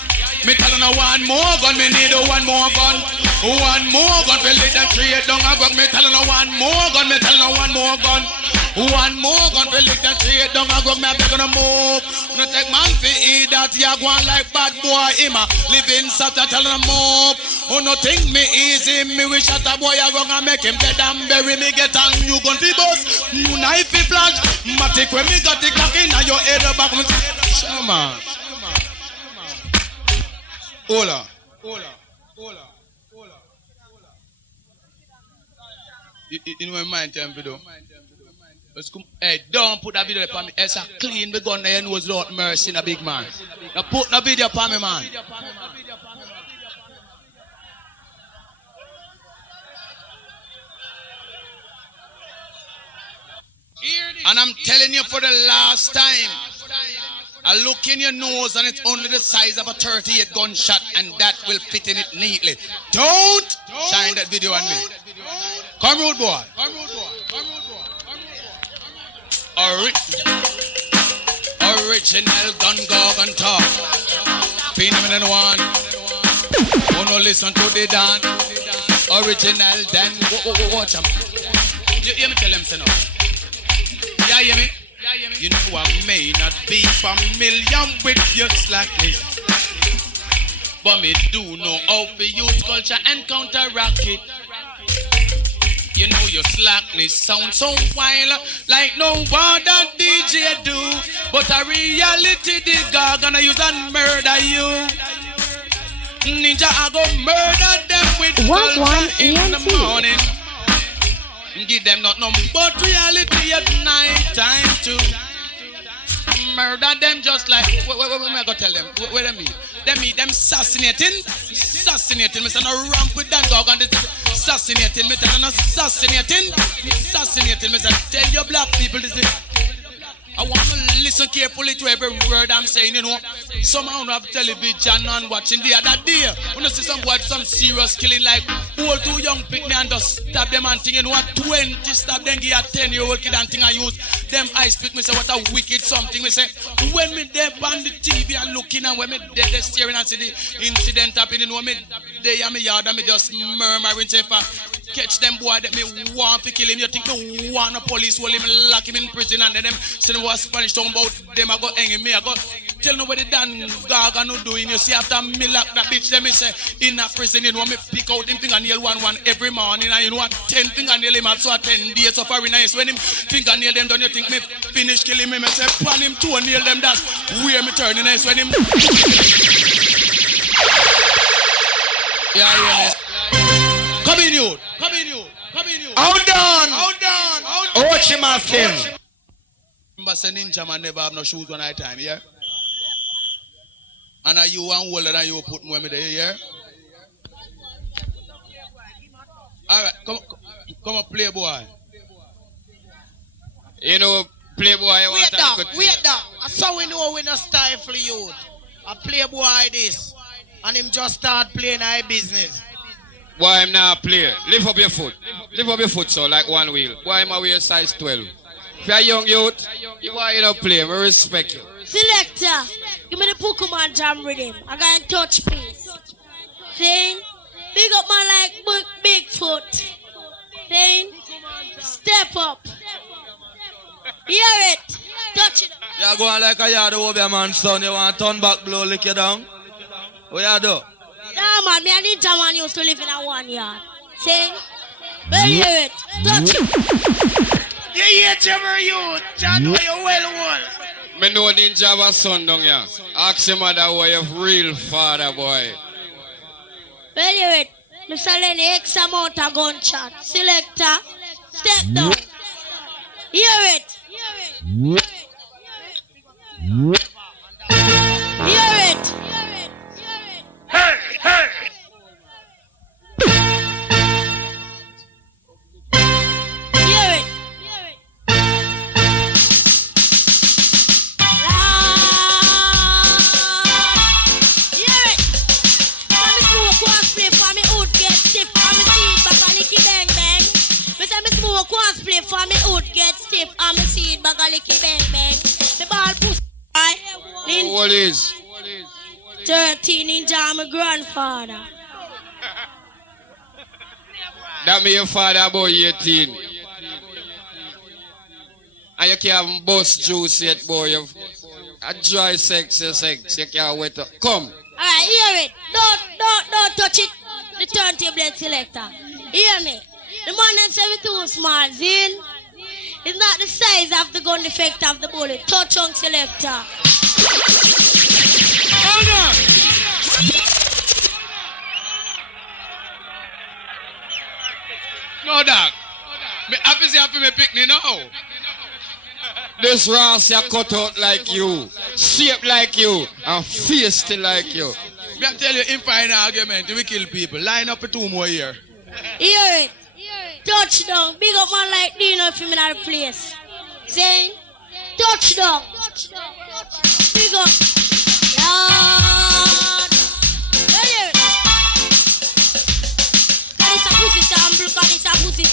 Me tell you one more gun, me need one more gun. One more gun, me let them trade down a gun. Me tell you one more gun, me tell you one more gun. One more gun, me let them trade down a gun. Me a beg on a move. No take man fi eat that, ya go on like bad boy. Him a live in Sata, tell him move. Oh no think me easy, me wish that a boy a go and make him dead and bury me. Get a new gun fi bust, new knife fi flash. Matic when me got the clock in your head back. Shama. Hola. You know my mind tell me though. Hey, don't put that video upon me. It's a clean big gun there knows Lord mercy in a big man. Now put that video upon me, man. And I'm telling you for the last time, I look in your nose and it's only the size of a 38 gunshot and that will fit in it neatly. Don't shine that video on me. Come rude boy. Original Don Gorgon talk. Phenomenon one. Wanna listen to the Dan? Original Dan. Watch him. You hear me tell him so now? Yeah, hear me? You know I may not be familiar with your slackness, but me do know how to use culture and counteract it. You know your slackness sounds so wild, like no other DJ do. But a reality, the God gonna use and murder you. Ninja, I go murder them with culture in the morning. Give them not no, but reality at night time too. Murder them just like, what am I gonna tell them? What do they mean? Them assassinating. Me say no ramp with that dog and assassinating. Me tell them assassinating. Me say tell your black people this is. I want to listen carefully to every word I'm saying, you know. Somehow have television and watching the other day. When you see some boy some serious killing like all two young picnic and just stab them and thing, you know what, 20 stab them, give a 10-year-old kid and thing I use. Them eyes pick me say what a wicked something. Me say, when me there on the TV and looking and when me there staring and see the incident happening, when me there in my yard and me just murmuring say if I catch them boy that me want to kill him, you think me want a police hold him, lock him in prison and then them say what Spanish talking about them I got hanging me, I got tell nobody Dan Gorgon no doing. You see after me lock that bitch them me say in a prison, you know me pick out him fingernail one every morning and you know what 10 fingernail him have so 10 days of foreign nice when him fingernail them done you think me finish killing him, me say pan him two nail them that's where me turning nice when him yeah. Come in you. Hold on. Ocho Maskin. Remember say Ninjaman never have no shoes one night time, yeah? And are you one older than you put more me there, yeah? Alright, come on, playboy. You know, playboy, wait down. That's how we know we not stifle youth. A playboy this. And him just start playing our business. Why I'm not play? Lift up your foot. So like one wheel. Why am I wear size 12? If you're a young youth, you want you don't play. I respect you. Selector, give me the Pokemon jam rhythm. I got in touch, please. Thing, big up man like Bigfoot. Thing, step up. Hear it. Touch it. You go on like a yard over man, son. You want to turn back blow, lick you down? What you do? Nah, man, me and Ninjaman used to live in a 1 yard. Sing. Well, hear it. Touch it. You hear Jimmer youth. John, know you well. Me know Ninja have a son down here. Ask your mother who your real father, boy. Well, hear it. Mr. Lenny, X amount of gunshot. Selector, step down. Hear it. Hear it. Hey. Hear it. Hear it. For me smoke one split, for me hood get stiff, for me seed back a licky bang bang. Me say me smoke one split, for me hood get stiff, and me seed back a licky bang bang. Me ball pussy. What is? 13 Ninja, my grandfather. That mean your father about 18. And you can't bust juice yet, boy. You've a dry sex. You can't wait up. Come. Alright, hear it. Don't touch it. The turntable selector. Hear me. The man that say we too small, Zin. It's not the size of the gun effect of the bullet. Touch on selector. Hold on. No, dog. Me happy me picnic now. This Ross you cut out like you, shaped like you, and feisty like you. Me tell you, in final argument, we kill people. Line up for 2 more years. Hear it. Touchdown. Big up man like Dino if him in our place. Saying, touchdown. Big up. Lord. Hear it. Cause it's a pussy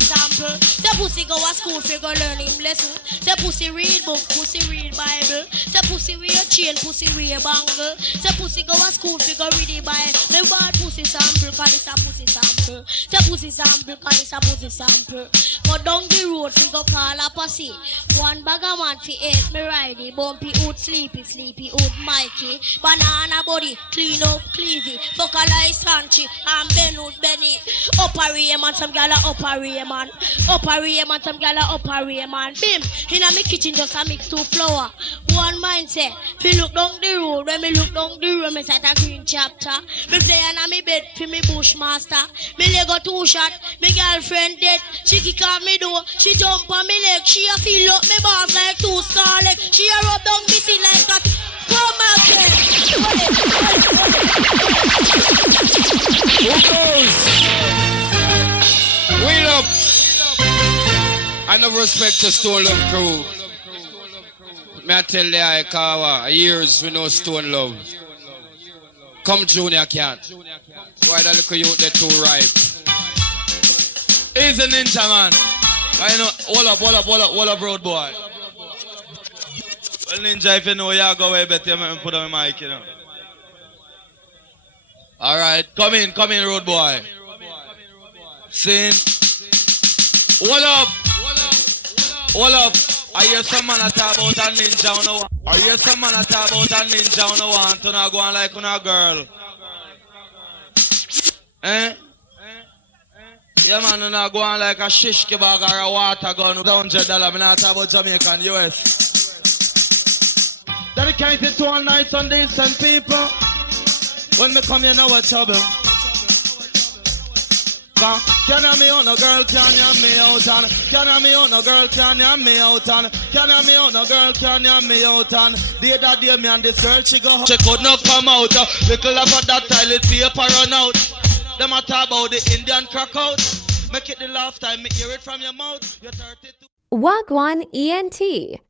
sample. The pussy go a school fi go learn him lesson. Say pussy read book, pussy read Bible. Say pussy wear chain, pussy wear bangle. Say pussy go to school fi go read the Bible. Me want pussy sample, cause it's a pussy sample. Say pussy sample, cause it's a pussy sample. Go down the road fi go call a posse. One bag of man fi 8 me ride it. Bumpy out, sleepy out, Mikey. Banana body, clean up, cleavy. Fuck a lice country, and Ben out Benny. Upper man, some gala upper man. Upper man, some gala upper man. Bim, inna me kitchen just a mix two flour. One mind say, fi look down the road. When me look down the road, me set a green chapter. Me play inna me bed fi me bushmaster. Me leg got 2 shot, me girlfriend dead. She kick out me door, she jump on me leg. She a feel up me balls like 2 scarlet. She a rub down me feet like that. Come again. Wheel up. I never respect the Stone Love crew. Me I tell the Kawa, years we know Stone Love. Come Junior can't. Why the little youth they too ripe? He's a Ninjaman. I know, hold up, road boy. Well, Ninja, if you know, you go away better, you put on my mic, you know. Alright, come in, road boy. Sin. Hold up. I hear some man talk about a ninja on the one. I hear some man talk about a ninja on the one. To not go on like on a girl. Eh? Yeah, man, you not go on like a shish kebab or a water gun with $100. I'm not talking about Jamaican, US. Dedicated to all nights and decent people. When me come here, now what trouble? Can I me on a girl, can you me out and can I me on a girl, can you me out and can I me on a girl, can you me out and day that day me and this girl she go she could not come out little of that toilet paper run out. Them a talk about the Indian crack out. Make it the last time me hear it from your mouth. You're 32. Wagwan ENT.